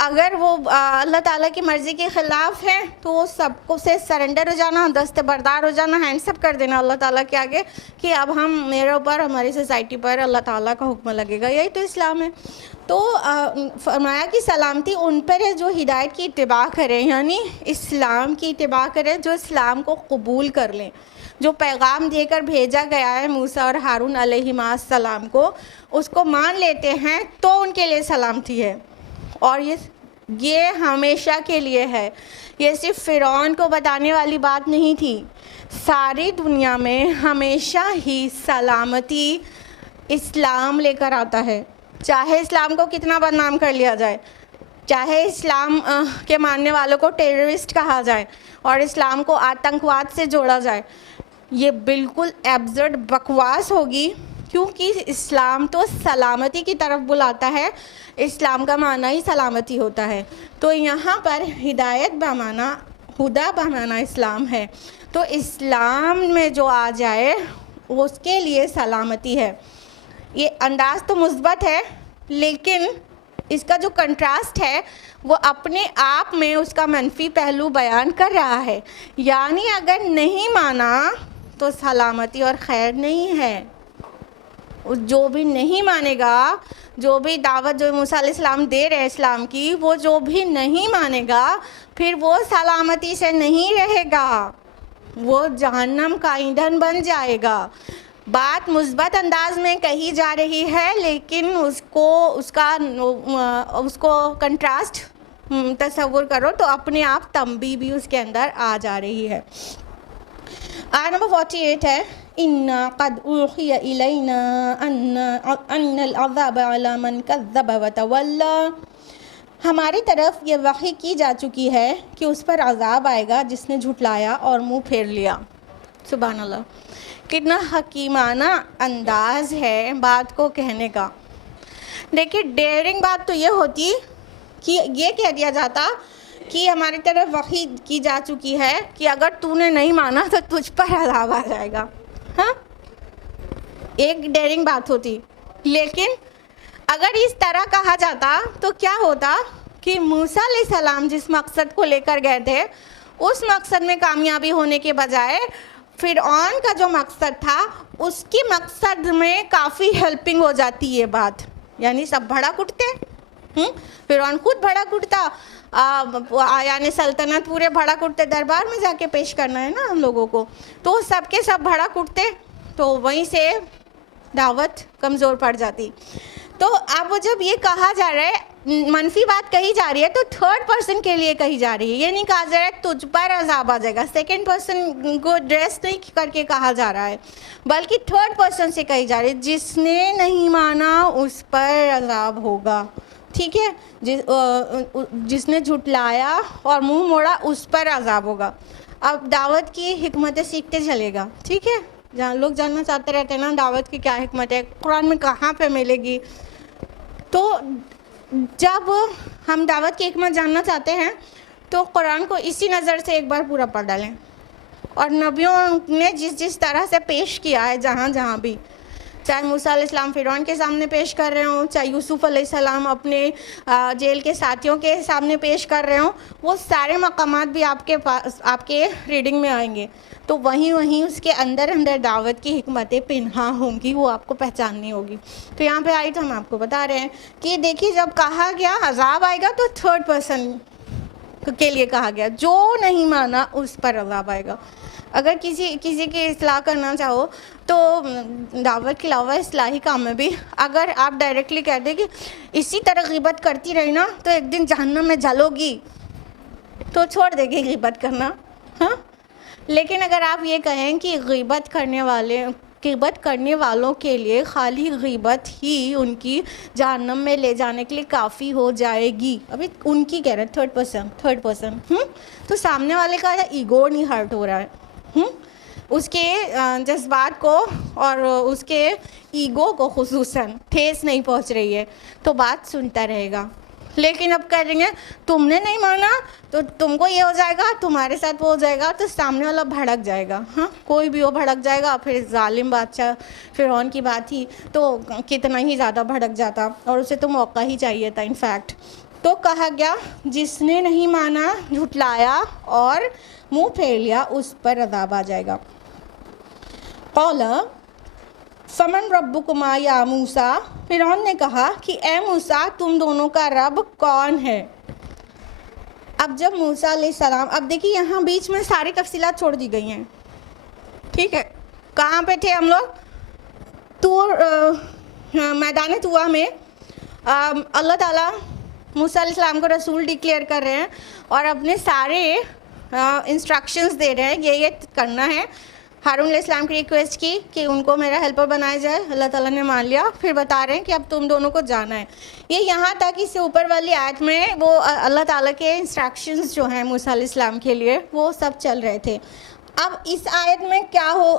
अगर वो अल्लाह ताला की मर्ज़ी के ख़िलाफ़ हैं तो वो सबको से सरेंडर हो जाना, दस्तबरदार हो जाना, हैंड्स अप कर देना अल्लाह ताला के आगे कि अब हम मेरे ऊपर, हमारी सोसाइटी पर अल्लाह ताला का हुक्म लगेगा। यही तो इस्लाम है। तो फरमाया कि सलामती उन पर है जो हिदायत की इत्तिबा करें, यानी इस्लाम की इत्तिबा करें, जो इस्लाम को कबूल कर लें, जो पैगाम देकर भेजा गया है मूसा और हारून अलैहिस्सलाम को, उसको मान लेते हैं तो उनके लिए सलामती है। और ये हमेशा के लिए है। ये सिर्फ फ़िरौन को बताने वाली बात नहीं थी, सारी दुनिया में हमेशा ही सलामती इस्लाम लेकर आता है। चाहे इस्लाम को कितना बदनाम कर लिया जाए, चाहे इस्लाम के मानने वालों को टेररिस्ट कहा जाए और इस्लाम को आतंकवाद से जोड़ा जाए, ये बिल्कुल एब्सर्ड बकवास होगी, क्योंकि इस्लाम तो सलामती की तरफ बुलाता है। इस्लाम का माना ही सलामती होता है। तो यहाँ पर हिदायत बमाना, हुदा बमाना इस्लाम है। तो इस्लाम में जो आ जाए उसके लिए सलामती है। ये अंदाज़ तो मुस्बत है, लेकिन इसका जो कंट्रास्ट है वो अपने आप में उसका मनफी पहलू बयान कर रहा है। यानी अगर नहीं माना तो सलामती और खैर नहीं है। जो भी नहीं मानेगा, जो भी दावत जो मूसा अलैहिस्सलाम दे रहे हैं इस्लाम की, वो जो भी नहीं मानेगा फिर वो सलामती से नहीं रहेगा, वो जहन्नम का ईंधन बन जाएगा। बात मुस्बत अंदाज में कही जा रही है, लेकिन उसको कंट्रास्ट तसव्वुर करो तो अपने आप तंबी भी उसके अंदर आ जा रही है। आयत नंबर 48 है, इन्ना क़द उहिया इलैना अन्नल अज़ाब अला मन कज़्ज़ब व तवल्ला। हमारी तरफ ये वही की जा चुकी है कि उस पर अज़ाब आएगा जिसने झुटलाया और मुंह फेर लिया। सुभान अल्लाह, कितना हकीमाना अंदाज़ है बात को कहने का। देखिए, डेयरिंग बात तो ये होती कि ये कह दिया जाता कि हमारी तरफ वही की जा चुकी है कि अगर तूने नहीं माना तो तुझ पर अज़ाब आ जाएगा। हाँ, एक डेयरिंग बात होती। लेकिन अगर इस तरह कहा जाता तो क्या होता कि मूसा अलैहिस्सलाम जिस मकसद को लेकर गए थे, उस मकसद में कामयाबी होने के बजाय फ़िरऔन का जो मकसद था उसकी मकसद में काफ़ी हेल्पिंग हो जाती ये बात। यानी सब भड़क उठते, फ़िरऔन खुद भड़क उठता, यानी सल्तनत पूरे भड़क उठते, दरबार में जाके पेश करना है ना हम लोगों को, तो सबके सब भड़क उठते, तो वहीं से दावत कमज़ोर पड़ जाती। तो अब जब ये कहा जा रहा है, मनफी बात कही जा रही है, तो थर्ड पर्सन के लिए कही जा रही है। ये नहीं कहा जा रहा है तुझ पर अज़ाब आ जाएगा, सेकंड पर्सन को एड्रेस नहीं करके कहा जा रहा है, बल्कि थर्ड पर्सन से कही जा रही है, जिसने नहीं माना उस पर अज़ाब होगा। ठीक है, जिसने झुटलाया और मुंह मोड़ा उस पर अज़ाब होगा। अब दावत की हिकमतें सीखते चलेगा। ठीक है, जहाँ लोग जानना चाहते रहते हैं ना दावत की क्या हिकमत है, कुरान में कहाँ पे मिलेगी। तो जब हम दावत की हिकमत जानना चाहते हैं तो कुरान को इसी नज़र से एक बार पूरा पढ़ डालें, और नबियों ने जिस जिस तरह से पेश किया है जहाँ जहाँ भी, चाहे मूसा अलैहिस्सलाम फ़िरौन के सामने पेश कर रहे हों, चाहे यूसुफ़ अलैहिस्सलाम अपने जेल के साथियों के सामने पेश कर रहे हों, वो सारे मकामात भी आपके पास, आपके रीडिंग में आएंगे। तो वहीं वहीं उसके अंदर अंदर दावत की हिकमतें पिन्हा होंगी, वो आपको पहचाननी होगी। तो यहाँ पे आई तो हम आपको बता रहे हैं कि देखिए, जब कहा गया अज़ाब आएगा तो थर्ड पर्सन के लिए कहा गया, जो नहीं माना उस पर अज़ाब आएगा। अगर किसी की इस्लाह करना चाहो तो दावत के अलावा इस्लाही काम में भी अगर आप डायरेक्टली कह दें कि इसी तरह ग़ीबत करती रही ना तो एक दिन जहन्नम में जलोगी, तो छोड़ देगी ग़ीबत करना। हाँ, लेकिन अगर आप ये कहें कि ग़ीबत करने वाले ग़ीबत करने वालों के लिए खाली ग़ीबत ही उनकी जहन्नम में ले जाने के लिए काफ़ी हो जाएगी। अभी उनकी कह रहे हैं, थर्ड पर्सन। तो सामने वाले का ईगो नहीं हर्ट हो रहा है, उसके जज्बात को और उसके ईगो को खुसूसन ठेस नहीं पहुंच रही है, तो बात सुनता रहेगा। लेकिन अब कह देंगे तुमने नहीं माना तो तुमको ये हो जाएगा, तुम्हारे साथ वो हो जाएगा, तो सामने वाला भड़क जाएगा। हाँ, कोई भी वो भड़क जाएगा। फिर जालिम बादशाह फिरौन की बात थी तो कितना ही ज़्यादा भड़क जाता, और उसे तो मौका ही चाहिए था इनफैक्ट। तो कहा गया जिसने नहीं माना, झुटलाया और मुंह फेर लिया, उस पर अज़ाब आ जाएगा। कौला फमन रब्बुकुमा या मूसा, फिरौन ने कहा कि ए मूसा तुम दोनों का रब कौन है। अब जब मूसा अलैहिस्सलाम, अब देखिए यहाँ बीच में सारी तफसीलात छोड़ दी गई हैं, ठीक है। कहाँ पे थे हम लोग? तूर मैदान तुआ में अल्लाह ताला मूसा अलैहिस्सलाम को रसूल डिक्लेयर कर रहे हैं और अपने सारे इंस्ट्रक्शंस दे रहे हैं, ये करना है। हारून अलैहिस्सलाम की रिक्वेस्ट की कि उनको मेरा हेल्पर बनाया जाए, अल्लाह ताला ने मान लिया। फिर बता रहे हैं कि अब तुम दोनों को जाना है। ये यहाँ तक इससे ऊपर वाली आयत में वो अल्लाह ताला के इंस्ट्रक्शंस जो हैं मूसा अलैहिस्सलाम के लिए वो सब चल रहे थे। अब इस आयत में क्या हो,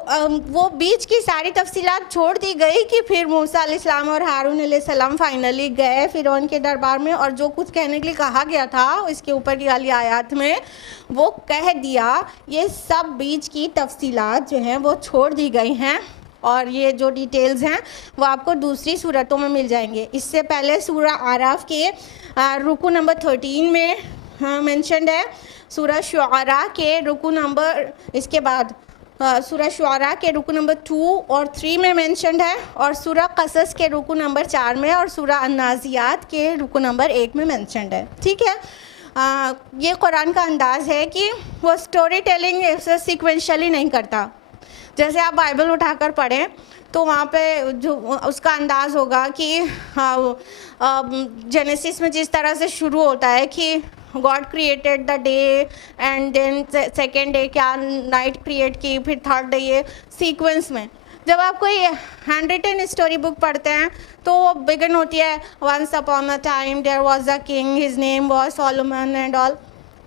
वो बीच की सारी तफसीलात छोड़ दी गई कि फिर मूसा अलैहिस्सलाम और हारून अलैहिस्सलाम फाइनली गए फिरौन के दरबार में, और जो कुछ कहने के लिए कहा गया था इसके ऊपर की वाली आयत में वो कह दिया। ये सब बीच की तफसीलात जो हैं वो छोड़ दी गई हैं, और ये जो डिटेल्स हैं वो आपको दूसरी सूरतों में मिल जाएंगे। इससे पहले सूरा आराफ के रुकू नंबर 13 में मेंशन्ड है, सूरा शुआरा के रुकू नंबर, इसके बाद सूरा शुआरा के रुकू नंबर 2 और 3 में मेंशन्ड है, और सूरा कसस के रुकू नंबर 4 में, और सूरा अन्नाज़ियात के रुकू नंबर 1 में मेंशन्ड है, ठीक है। ये कुरान का अंदाज़ है कि वो स्टोरी टेलिंग ऐसे सीक्वेंशली नहीं करता। जैसे आप बाइबल उठाकर पढ़ें तो वहाँ पे जो उसका अंदाज़ होगा कि जेनेसिस में जिस तरह से शुरू होता है कि God created the day and then second day क्या नाइट क्रिएट की, फिर थर्ड डे, ये सीक्वेंस में। जब आप कोई हैंड रिटन स्टोरी बुक पढ़ते हैं तो वो बिगिन होती है once upon a time there was a king his name was Solomon and all,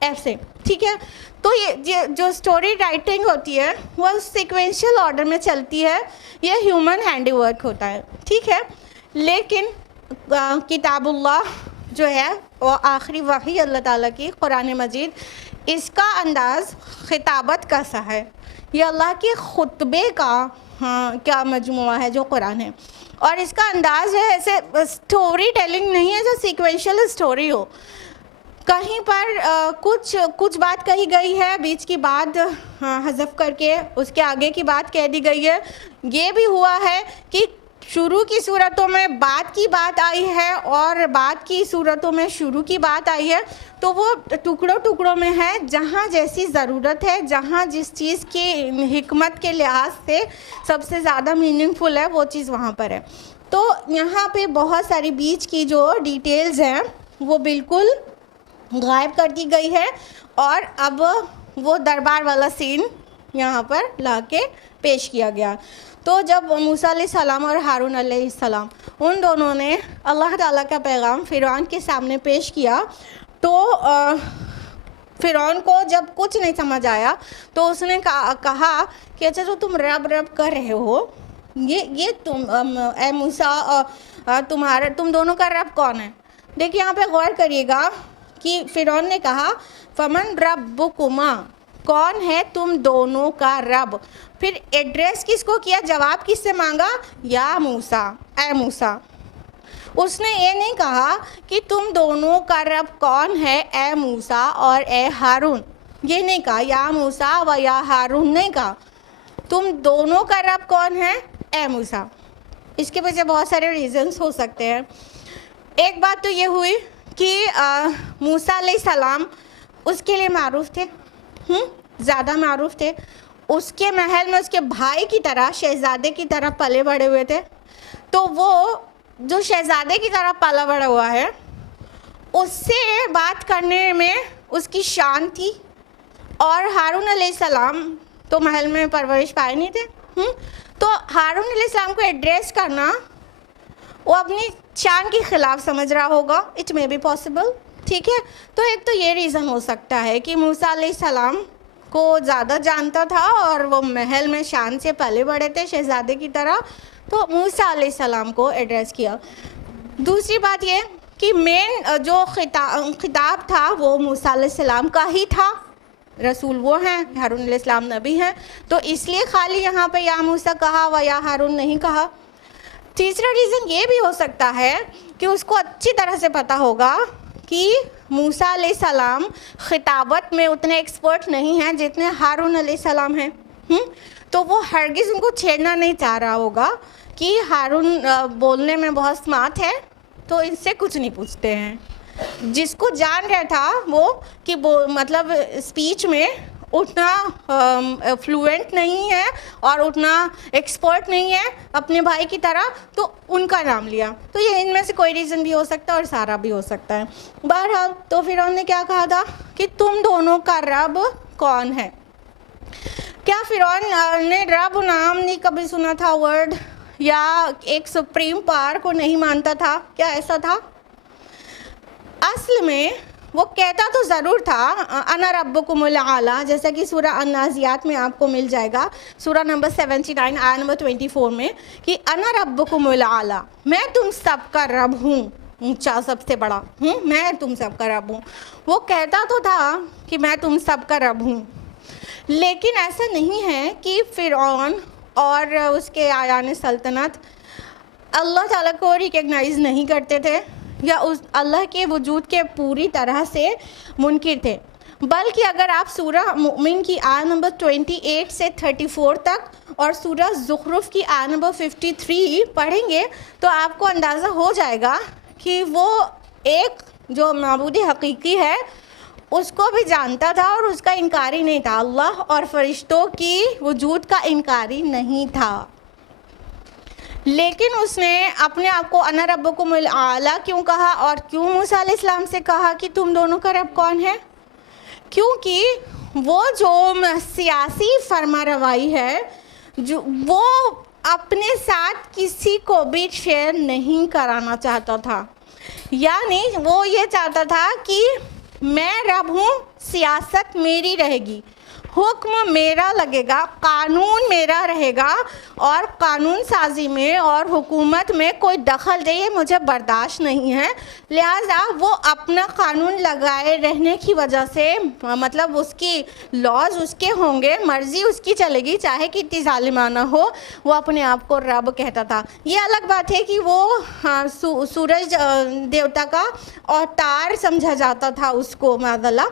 ऐसे, ठीक है। तो ये जो स्टोरी राइटिंग होती है वो सीक्वेंशियल ऑर्डर में चलती है, ये ह्यूमन हैंडीवर्क होता है, ठीक है। लेकिन किताबुल्लाह जो है वो आखिरी वही अल्लाह ताला की कुरान मजीद, इसका अंदाज़ खिताबत का सा है, ये अल्लाह के खुतबे का क्या मजमुआ है जो कुरान है, और इसका अंदाज़ है ऐसे स्टोरी टेलिंग नहीं है जो सीक्वेंशियल स्टोरी हो। कहीं पर कुछ बात कही गई है, बीच की बात हज़फ करके उसके आगे की बात कह दी गई है। ये भी हुआ है कि शुरू की सूरतों में बाद की बात आई है और बाद की सूरतों में शुरू की बात आई है, तो वो टुकड़ों टुकड़ों में है, जहाँ जैसी ज़रूरत है, जहाँ जिस चीज़ की हिकमत के लिहाज से सबसे ज़्यादा मीनिंगफुल है वो चीज़ वहाँ पर है। तो यहाँ पे बहुत सारी बीच की जो डिटेल्स हैं वो बिल्कुल गायब कर दी गई है, और अब वो दरबार वाला सीन यहाँ पर ला के पेश किया गया। तो जब मूसा अलैहिस्सलाम और हारून अलैहिस्सलाम उन दोनों ने अल्लाह ताला का पैगाम फ़िरौन के सामने पेश किया, तो फ़िरौन को जब कुछ नहीं समझ आया तो उसने कहा कि अच्छा जो तुम रब रब कर रहे हो, ये तुम ए मूसा तुम दोनों का रब कौन है। देखिए यहाँ पे गौर करिएगा कि फ़िरौन ने कहा फमन रब्बुकुमा, कौन है तुम दोनों का रब। फिर एड्रेस किसको किया, जवाब किससे मांगा, या मूसा, ए मूसा। उसने ये नहीं कहा कि तुम दोनों का रब कौन है, ए मूसा और ए हारून, ये नहीं कहा, या मूसा व या हारून नहीं कहा, तुम दोनों का रब कौन है, ए मूसा। इसके पीछे बहुत सारे रीजंस हो सकते हैं। एक बात तो ये हुई कि मूसा अलैहिस्सलाम उसके लिए मारूफ थे, ज़्यादा मारूफ थे, उसके महल में उसके भाई की तरह, शहज़ादे की तरह पले बड़े हुए थे। तो वो जो शहज़ादे की तरह पाला बड़ा हुआ है उससे बात करने में उसकी शान थी, और हारून अलैहिस्सलाम तो महल में परवरिश पाए नहीं थे, तो हारून अलैहिस्सलाम को एड्रेस करना वो अपनी शान के ख़िलाफ़ समझ रहा होगा, इट मे बी पॉसिबल, ठीक है। तो एक तो ये रीज़न हो सकता है कि मूसा अलैहिस्सलाम को ज़्यादा जानता था और वो महल में शान से पले बढ़े थे शहज़ादे की तरह, तो मूसा अलैहिस्सलाम को एड्रेस किया। दूसरी बात ये कि मेन जो खिताब था वो मूसा अलैहिस्सलाम का ही था, रसूल वो हैं, हारून अलैहिस्सलाम नबी हैं, तो इसलिए खाली यहाँ पे या मूसा कहा व या हारून नहीं कहा। तीसरा रीज़न ये भी हो सकता है कि उसको अच्छी तरह से पता होगा कि मूसा अलैहिस्सलाम खिताबत में उतने एक्सपर्ट नहीं हैं जितने हारून अलैहिस्सलाम हैं, तो वो हरगिज़ उनको छेड़ना नहीं चाह रहा होगा कि हारून बोलने में बहुत स्मार्ट है तो इनसे कुछ नहीं पूछते हैं। जिसको जान रहा था वो कि वो मतलब स्पीच में उतना फ्लुएंट नहीं है और उतना एक्सपर्ट नहीं है अपने भाई की तरह, तो उनका नाम लिया। तो ये इनमें से कोई रीज़न भी हो सकता है और सारा भी हो सकता है। बहरहाल तो फिरौन ने क्या कहा था कि तुम दोनों का रब कौन है। क्या फिरौन ने रब नाम नहीं कभी सुना था वर्ड, या एक सुप्रीम पावर को नहीं मानता था, क्या ऐसा था? असल में वो कहता तो ज़रूर था अना रब्बुकुमुल आला, जैसा कि सूरा अन्नाज़ियात में आपको मिल जाएगा, सूरा नंबर 79 आया नंबर 24 में, कि अना रब्बुकुमुल आला, मैं तुम सबका रब हूँ, ऊंचा सबसे बड़ा हूँ, मैं तुम सबका रब हूँ। वो कहता तो था कि मैं तुम सबका रब हूँ, लेकिन ऐसा नहीं है कि फिरौन और उसके आयान सल्तनत अल्लाह ताला को रिकग्नाइज़ नहीं करते थे या उस अल्लाह के वजूद के पूरी तरह से मुनकिर थे, बल्कि अगर आप सूरा मुमिन की आयत नंबर 28 से 34 तक और सूरा ज़ुखरुफ की आयत नंबर 53 पढ़ेंगे तो आपको अंदाज़ा हो जाएगा कि वो एक जो माबूद हकीकी है उसको भी जानता था और उसका इनकारी नहीं था, अल्लाह और फरिश्तों की वजूद का इनकारी नहीं था। लेकिन उसने अपने आप को अना रब्बुकुमुल आला क्यों कहा और क्यों मूसा अलैहिस्सलाम से कहा कि तुम दोनों का रब कौन है? क्योंकि वो जो सियासी फरमारवाई है जो वो अपने साथ किसी को भी शेयर नहीं कराना चाहता था, यानी वो ये चाहता था कि मैं रब हूँ, सियासत मेरी रहेगी, हुक्म मेरा लगेगा, कानून मेरा रहेगा और कानून साजी में और हुकूमत में कोई दखल दे ये मुझे बर्दाश्त नहीं है। लिहाजा वो अपना कानून लगाए रहने की वजह से मतलब उसकी लॉज उसके होंगे, मर्ज़ी उसकी चलेगी, चाहे कितनी जालिमाना हो, वो अपने आप को रब कहता था। ये अलग बात है कि वो सूरज देवता का अवतार समझा जाता था उसको, माज़अल्लाह,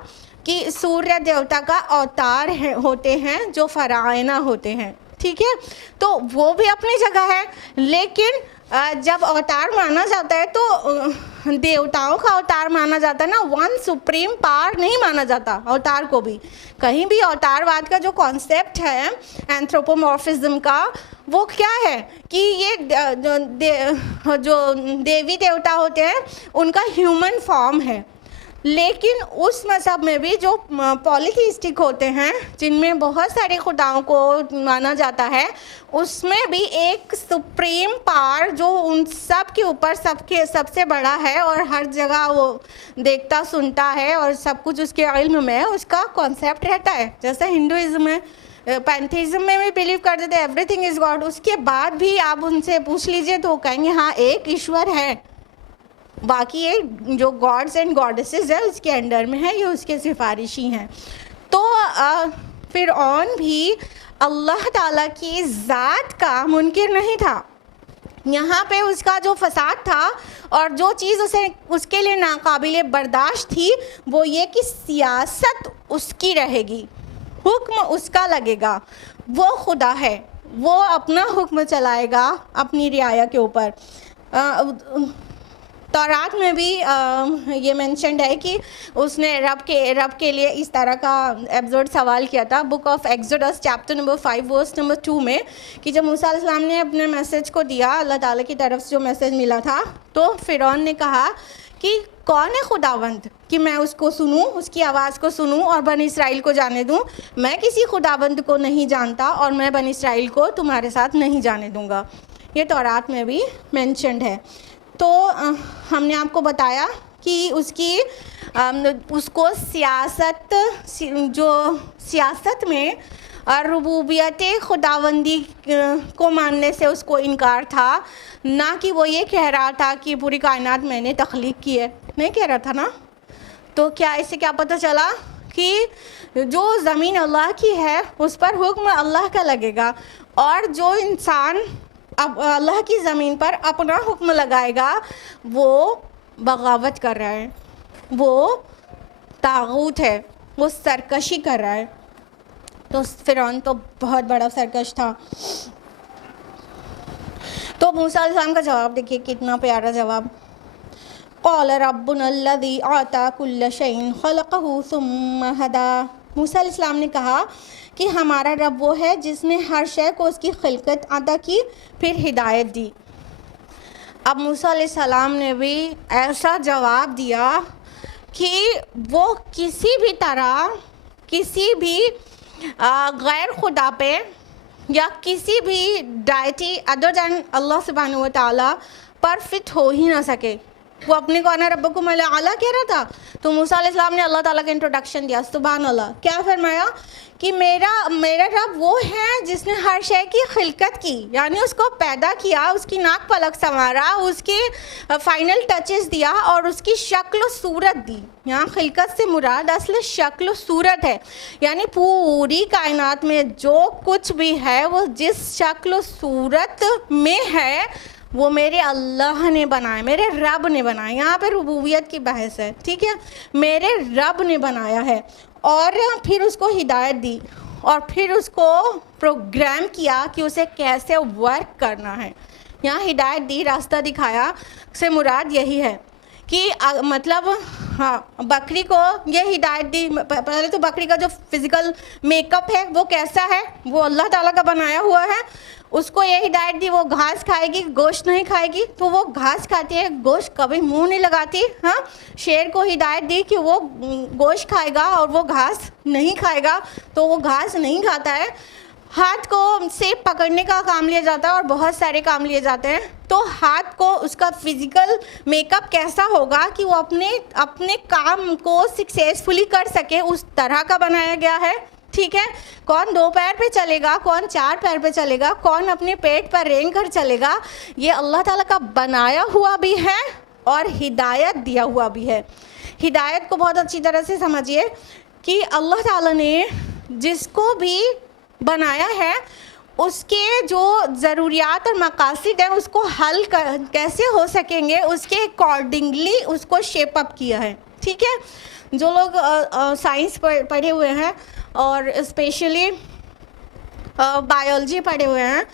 कि सूर्य देवता का अवतार होते हैं जो फरायना होते हैं, ठीक है, तो वो भी अपनी जगह है। लेकिन जब अवतार माना जाता है तो देवताओं का अवतार माना जाता है ना, वन सुप्रीम पावर नहीं माना जाता अवतार को भी। कहीं भी अवतारवाद का जो कॉन्सेप्ट है एंथ्रोपोमॉर्फिज्म का, वो क्या है कि ये जो देवी देवता होते हैं उनका ह्यूमन फॉर्म है। लेकिन उस मज़हब में भी जो पॉलीथीइस्टिक होते हैं जिनमें बहुत सारे खुदाओं को माना जाता है, उसमें भी एक सुप्रीम पावर जो उन सब के ऊपर सबसे बड़ा है और हर जगह वो देखता सुनता है और सब कुछ उसके इल्म में है, उसका कॉन्सेप्ट रहता है। जैसे हिंदुइज्म में पैंथेइज्म में भी बिलीव करते थे एवरीथिंग इज़ गॉड, उसके बाद भी आप उनसे पूछ लीजिए तो कहेंगे हाँ एक ईश्वर है, बाकी ये जो गॉड्स एंड गॉडेसेस है उसके अंडर में है, ये उसके सिफारिशी हैं। तो फिरऔन भी अल्लाह ताला की ज़ात का मुनकिर नहीं था। यहाँ पे उसका जो फसाद था और जो चीज़ उसके लिए नाकाबिले बर्दाश्त थी वो ये कि सियासत उसकी रहेगी, हुक्म उसका लगेगा, वो खुदा है, वो अपना हुक्म चलाएगा अपनी रियाया के ऊपर। तौरात में भी ये मेंशन्ड है कि उसने रब के लिए इस तरह का एब्सर्ड सवाल किया था book of Exodus chapter number 5 verse number 2 में, कि जब मूसा अलैहिस्सलाम ने अपने मैसेज को दिया, अल्लाह ताला की तरफ से जो मैसेज मिला था, तो फिरौन ने कहा कि कौन है खुदावंद कि मैं उसको सुनूं, उसकी आवाज़ को सुनूं और बनी इसराइल को जाने दूं। मैं किसी खुदावंद को नहीं जानता और मैं बनी इसराइल को तुम्हारे साथ नहीं जाने दूंगा। ये तौरात में भी मेंशन्ड है। तो हमने आपको बताया कि उसको सियासत में रुबूबियत खुदावंदी को मानने से उसको इनकार था, ना कि वो ये कह रहा था कि पूरी कायनात मैंने तख्लीक की है, नहीं कह रहा था ना। तो क्या इससे क्या पता चला कि जो ज़मीन अल्लाह की है उस पर हुक्म अल्लाह का लगेगा, और जो इंसान अब अल्लाह की ज़मीन पर अपना हुक्म लगाएगा वो बगावत कर रहा है, वो तागूत है, वो सरकशी कर रहा है। तो फ़िरौन तो बहुत बड़ा सरकश था। तो मूसा अलैहिस्सलाम का जवाब देखिए, कितना प्यारा जवाब। क़ाल रब्बुनल्लज़ी आता कुल्ल शैइन ख़लक़हु सुम्मा हदा। मूसा अलैहिस्सलाम ने कहा कि हमारा रब वो है जिसने हर शय को उसकी खिलकत अता की, फिर हिदायत दी। अब मूसा अलैहिस्सलाम ने भी ऐसा जवाब दिया कि वो किसी भी तरह किसी भी गैर खुदा पे या किसी भी डायटी अदर दैन अल्लाह सुब्हानहू व तआला पर फिट हो ही ना सके। वो अपने को अना रब्बकुम अल आला कह रहा था। तो मूसा अलैहिस्सलाम ने अल्लाह ताला का इंट्रोडक्शन दिया, सुभान अल्लाह। क्या फरमाया कि मेरा रब वो है जिसने हर शय की खिलकत की, यानी उसको पैदा किया, उसकी नाक पलक संवारा, उसके फाइनल टचेस दिया और उसकी शक्ल सूरत दी। यहाँ खिलकत से मुराद असल शक्ल सूरत है, यानी पूरी कायनात में जो कुछ भी है वो जिस शक्ल सूरत में है वो मेरे अल्लाह ने बनाया, मेरे रब ने बनाया। यहाँ पे रुबूबियत की बहस है, ठीक है। मेरे रब ने बनाया है और फिर उसको हिदायत दी और फिर उसको प्रोग्राम किया कि उसे कैसे वर्क करना है। यहाँ हिदायत दी, रास्ता दिखाया से मुराद यही है कि मतलब हाँ, बकरी को ये हिदायत दी। पहले तो बकरी का जो फिज़िकल मेकअप है वो कैसा है, वो अल्लाह ताला का बनाया हुआ है। उसको ये हिदायत दी वो घास खाएगी, गोश्त नहीं खाएगी, तो वो घास खाती है, गोश्त कभी मुंह नहीं लगाती। हाँ, शेर को हिदायत दी कि वो गोश्त खाएगा और वो घास नहीं खाएगा, तो वो घास नहीं खाता है। हाथ को सेब पकड़ने का काम लिया जाता है और बहुत सारे काम लिए जाते हैं। तो हाथ को उसका फिज़िकल मेकअप कैसा होगा कि वो अपने काम को सक्सेसफुली कर सके, उस तरह का बनाया गया है, ठीक है। कौन 2 पैर पे चलेगा, कौन 4 पैर पे चलेगा, कौन अपने पेट पर रेंग कर चलेगा, ये अल्लाह ताला का बनाया हुआ भी है और हिदायत दिया हुआ भी है। हिदायत को बहुत अच्छी तरह से समझिए कि अल्लाह ताला ने जिसको भी बनाया है उसके जो ज़रूरियात और मकासद हैं उसको हल कैसे हो सकेंगे उसके अकॉर्डिंगली उसको शेप अप किया है, ठीक है। जो लोग साइंस पढ़े हुए हैं और स्पेशली बायोलॉजी पढ़े हुए हैं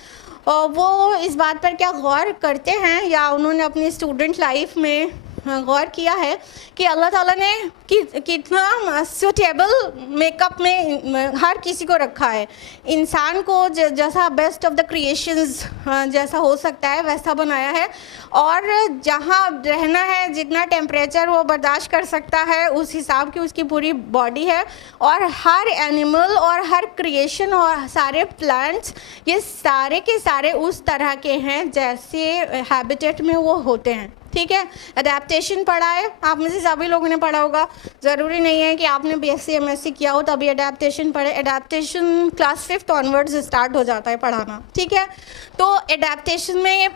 वो इस बात पर क्या गौर करते हैं या उन्होंने अपनी स्टूडेंट लाइफ में गौर किया है कि अल्लाह ताला ने कितना सूटेबल मेकअप में हर किसी को रखा है। इंसान को जैसा बेस्ट ऑफ द क्रिएशंस जैसा हो सकता है वैसा बनाया है, और जहाँ रहना है, जितना टेम्परेचर वो बर्दाश्त कर सकता है उस हिसाब की उसकी पूरी बॉडी है। और हर एनिमल और हर क्रिएशन और सारे प्लांट्स ये सारे के सारे उस तरह के हैं जैसे हैबिटेट में वो होते हैं, ठीक है। एडेप्टेशन पढ़ा है, आप में से सभी लोगों ने पढ़ा होगा। ज़रूरी नहीं है कि आपने BSc MSc किया हो तभी एडेप्टेशन पढ़े। Adaptation class 5th onwards start हो जाता है पढ़ाना, ठीक है। तो एडेप्टेशन में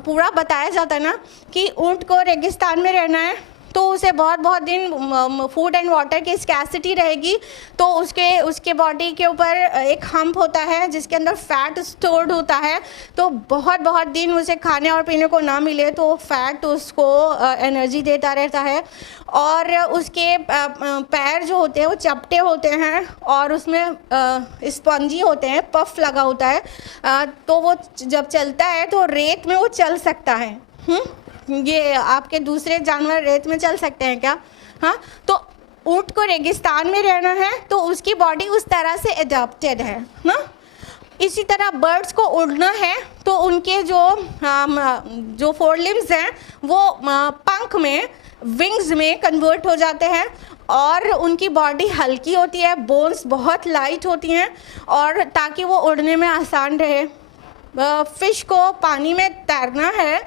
पूरा बताया जाता है ना कि ऊँट को रेगिस्तान में रहना है तो उसे बहुत दिन फूड एंड वाटर की स्कैसिटी रहेगी, तो उसके बॉडी के ऊपर एक हम्प होता है जिसके अंदर फैट स्टोर्ड होता है। तो बहुत दिन उसे खाने और पीने को ना मिले तो फैट उसको एनर्जी देता रहता है। और उसके पैर जो होते हैं वो चपटे होते हैं और उसमें स्पंजी होते हैं, पफ लगा होता है। तो वो जब चलता है तो रेत में वो चल सकता है। ये आपके दूसरे जानवर रेत में चल सकते हैं क्या? हाँ, तो ऊँट को रेगिस्तान में रहना है तो उसकी बॉडी उस तरह से एडॉप्टेड है ना। इसी तरह बर्ड्स को उड़ना है तो उनके जो 4 लिम्स हैं वो पंख में विंग्स में कन्वर्ट हो जाते हैं और उनकी बॉडी हल्की होती है, बोन्स बहुत लाइट होती हैं और ताकि वो उड़ने में आसान रहे। फ़िश को पानी में तैरना है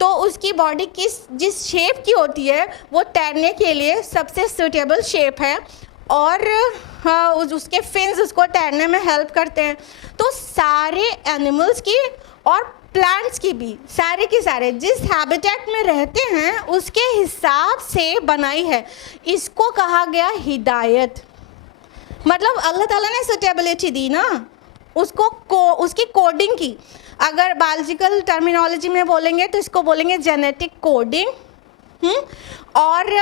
तो उसकी बॉडी जिस शेप की होती है वो तैरने के लिए सबसे सूटेबल शेप है और उसके फिन्स उसको तैरने में हेल्प करते हैं। तो सारे एनिमल्स की और प्लांट्स की भी सारे के सारे जिस हैबिटेट में रहते हैं उसके हिसाब से बनाई है। इसको कहा गया हिदायत। मतलब अल्लाह ताला ने सूटेबिलिटी दी ना उसको उसकी कोडिंग की। अगर बायोलॉजिकल टर्मिनोलॉजी में बोलेंगे तो इसको बोलेंगे जेनेटिक कोडिंग। और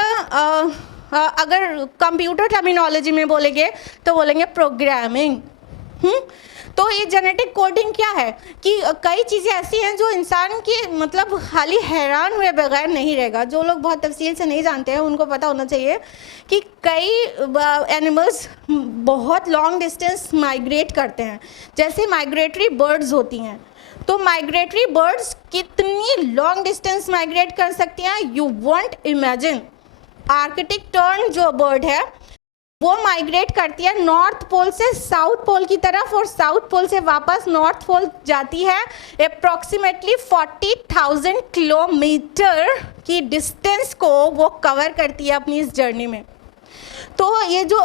अगर कंप्यूटर टर्मिनोलॉजी में बोलेंगे तो बोलेंगे प्रोग्रामिंग। तो ये जेनेटिक कोडिंग क्या है कि कई चीज़ें ऐसी हैं जो इंसान की मतलब खाली हैरान हुए बगैर नहीं रहेगा। जो लोग बहुत तफसील से नहीं जानते हैं उनको पता होना चाहिए कि कई एनिमल्स बहुत लॉन्ग डिस्टेंस माइग्रेट करते हैं। जैसे माइग्रेटरी बर्ड्स होती हैं, तो माइग्रेटरी बर्ड्स कितनी लॉन्ग डिस्टेंस माइग्रेट कर सकती हैं you want imagine. Arctic tern जो बर्ड है वो माइग्रेट करती है नॉर्थ पोल से साउथ पोल की तरफ और साउथ पोल से वापस नॉर्थ पोल जाती है। अप्रॉक्सीमेटली 40,000 किलोमीटर की डिस्टेंस को वो कवर करती है अपनी इस जर्नी में। तो ये जो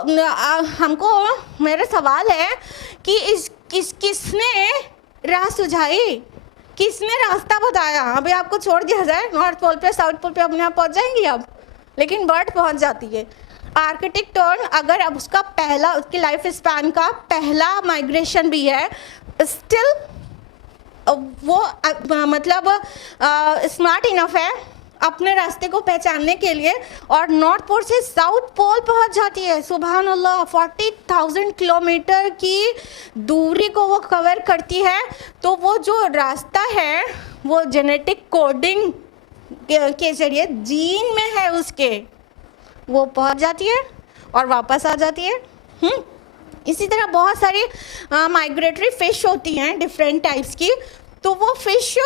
हमको मेरा सवाल है कि किसने राह सुझाई, किसने रास्ता बताया। अभी आपको छोड़ दिया जाए नॉर्थ पोल पे साउथ पोल पे अपने आप पहुंच जाएंगी आप, लेकिन बर्ड पहुंच जाती है। आर्कटिक टर्न अगर अब उसका पहला उसकी लाइफ स्पैन का पहला माइग्रेशन भी है स्टिल वो मतलब स्मार्ट इनफ है अपने रास्ते को पहचानने के लिए और नॉर्थ पोल से साउथ पोल पहुंच जाती है। सुभान अल्लाह 40,000 किलोमीटर की दूरी को वो कवर करती है। तो वो जो रास्ता है वो जेनेटिक कोडिंग के जरिए जीन में है उसके, वो पहुंच जाती है और वापस आ जाती है। इसी तरह बहुत सारी माइग्रेटरी फ़िश होती हैं डिफरेंट टाइप्स की। तो वो फ़िश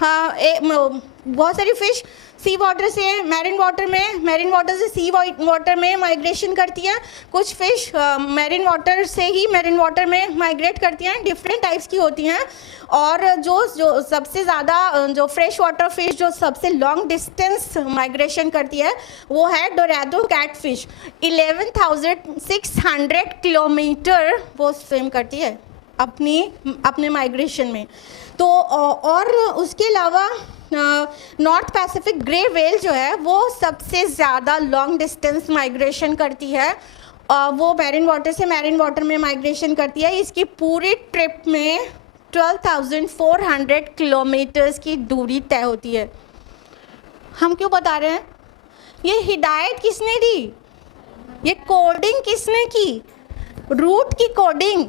बहुत सारी फ़िश सी वाटर से मैरीन वाटर से सी वाटर में माइग्रेशन करती हैं। कुछ फ़िश मैरीन वाटर से ही मैरीन वाटर में माइग्रेट करती हैं, डिफरेंट टाइप्स की होती हैं। और जो सबसे ज़्यादा जो फ्रेश वाटर फ़िश जो सबसे लॉन्ग डिस्टेंस माइग्रेशन करती है वो है डोराडो कैटफ़िश। 11,600 किलोमीटर वो स्विम करती है अपने माइग्रेशन में। तो और उसके अलावा नॉर्थ पैसिफिक ग्रे व्हेल जो है वो सबसे ज़्यादा लॉन्ग डिस्टेंस माइग्रेशन करती है। वो मैरीन वाटर से मैरीन वाटर में माइग्रेशन करती है। इसकी पूरी ट्रिप में 12,400 किलोमीटर्स की दूरी तय होती है। हम क्यों बता रहे हैं? ये हिदायत किसने दी? ये कोडिंग किसने की? रूट की कोडिंग।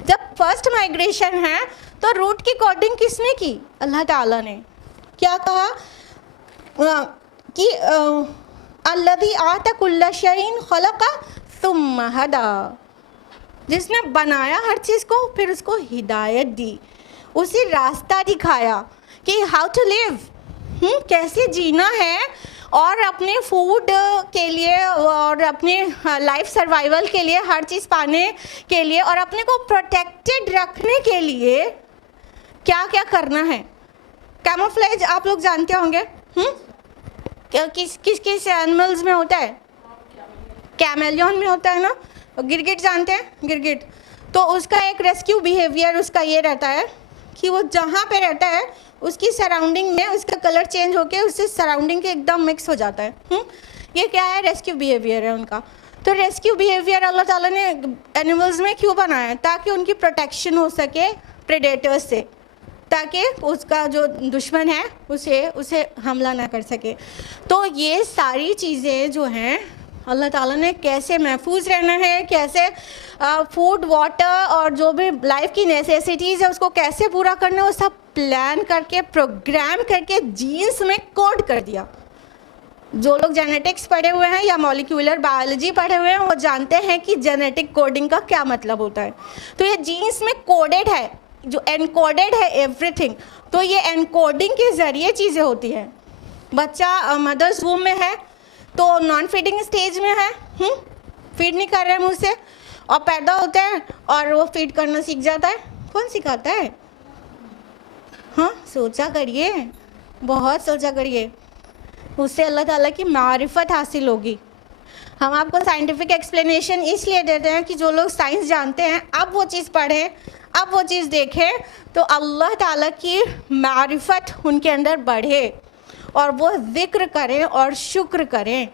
जब फर्स्ट माइग्रेशन है तो रूट की कोडिंग किसने की? अल्लाह ताला ने क्या कहा कि अल्लज़ी आता कुल्ला शैइन खलक़ा सुम्मा हदा, जिसने बनाया हर चीज़ को फिर उसको हिदायत दी, उसी रास्ता दिखाया कि हाउ टू लिव, कैसे जीना है और अपने फूड के लिए और अपने लाइफ सर्वाइवल के लिए हर चीज़ पाने के लिए और अपने को प्रोटेक्टेड रखने के लिए क्या क्या करना है। कैमोफ्लेज आप लोग जानते होंगे, किस एनिमल्स में होता है? कैमेलियन में होता है ना। गिरगिट जानते हैं? गिरगिट तो उसका एक रेस्क्यू बिहेवियर उसका ये रहता है कि वो जहाँ पे रहता है उसकी सराउंडिंग में उसका कलर चेंज होके उससे सराउंडिंग के एकदम मिक्स हो जाता है। ये क्या है? रेस्क्यू बिहेवियर है उनका। तो रेस्क्यू बिहेवियर अल्लाह ताला ने एनिमल्स में क्यों बनाया है? ताकि उनकी प्रोटेक्शन हो सके प्रेडेटर्स से, ताकि उसका जो दुश्मन है उसे हमला ना कर सके। तो ये सारी चीज़ें जो हैं अल्लाह ताला ने कैसे महफूज रहना है, कैसे फूड वाटर और जो भी लाइफ की नेसेसिटीज़ है उसको कैसे पूरा करना है, वो सब प्लान करके प्रोग्राम करके जीन्स में कोड कर दिया। जो लोग जेनेटिक्स पढ़े हुए हैं या मॉलिक्यूलर बायोलॉजी पढ़े हुए हैं वो जानते हैं कि जेनेटिक कोडिंग का क्या मतलब होता है। तो ये जीन्स में कोडेड है, जो एनकोडेड है एवरीथिंग। तो ये एनकोडिंग के ज़रिए चीज़ें होती हैं। बच्चा मदर्स वूम में है तो नॉन फीडिंग स्टेज में है, फीड नहीं कर रहे मुँह से, और पैदा होता है और वो फीड करना सीख जाता है। कौन सिखाता है? हाँ, सोचा करिए, बहुत सोचा करिए, उससे अल्लाह ताला की मारिफत हासिल होगी। हम आपको साइंटिफिक एक्सप्लेनेशन इसलिए देते हैं कि जो लोग साइंस जानते हैं अब वो चीज़ पढ़ें, अब वो चीज़ देखें, तो अल्लाह ताला की मारिफत उनके अंदर बढ़े और वो ज़िक्र करें और शुक्र करें।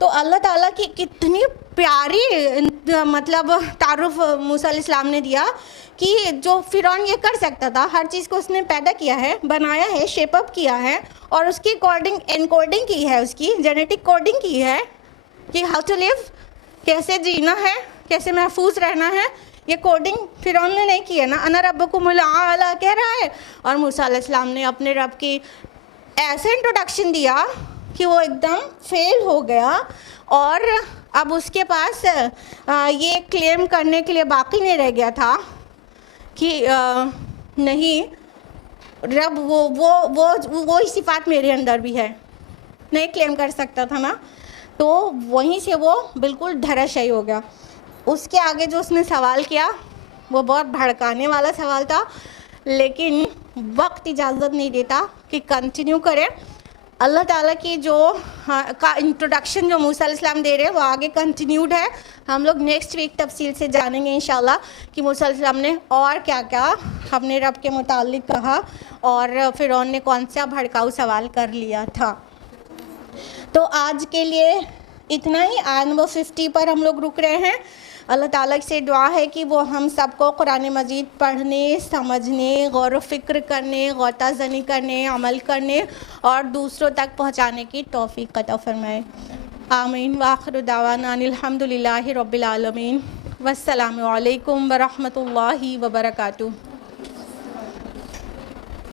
तो अल्लाह ताला की कितनी प्यारी मतलब तारुफ मूसा अलैहिस्सलाम ने दिया कि जो फ़िरौन ये कर सकता था, हर चीज़ को उसने पैदा किया है, बनाया है, शेपअप किया है और उसकी अकॉर्डिंग एनकोडिंग की है, उसकी जेनेटिक कोडिंग की है कि हाउ टू लिव, कैसे जीना है, कैसे महफूज रहना है। ये कोडिंग फ़िरौन ने नहीं की है ना, अना रब्बुकुमुल आला कह रहा है, और मूसा अलैहिस्सलाम ने अपने रब की ऐसे इंट्रोडक्शन दिया कि वो एकदम फेल हो गया और अब उसके पास ये क्लेम करने के लिए बाकी नहीं रह गया था कि नहीं रब वो ही सिफ़ात मेरे अंदर भी है, नहीं क्लेम कर सकता था ना। तो वहीं से वो बिल्कुल धराशायी हो गया। उसके आगे जो उसने सवाल किया वो बहुत भड़काने वाला सवाल था, लेकिन वक्त इजाज़त नहीं देता कि कंटिन्यू करें। अल्लाह ताला की जो का इंट्रोडक्शन जो मूसा अलैहिस्सलाम दे रहे हैं वो आगे कंटिन्यूड है। हम लोग नेक्स्ट वीक तफसील से जानेंगे इंशाल्लाह कि मूसा अलैहिस्सलाम ने और क्या क्या अपने रब के मुताल्लिक कहा और फ़िरौन ने कौन सा भड़काऊ सवाल कर लिया था। तो आज के लिए इतना ही। आयत नंबर 50 पर हम लोग रुक रहे हैं। अल्लाह ताला से दुआ है कि वो हम सबको कुरान मजीद पढ़ने, समझने, गौर व फिक्र करने, गौताज़नी करने, अमल करने और दूसरों तक पहुँचाने की तौफ़ीक़ अता फ़रमाए। आमीन। व आखिरु दावाना अनिल हम्दुलिल्लाहि रब्बिल आलमीन। वस्सलामु अलैकुम व रहमतुल्लाहि व बरकातुहू।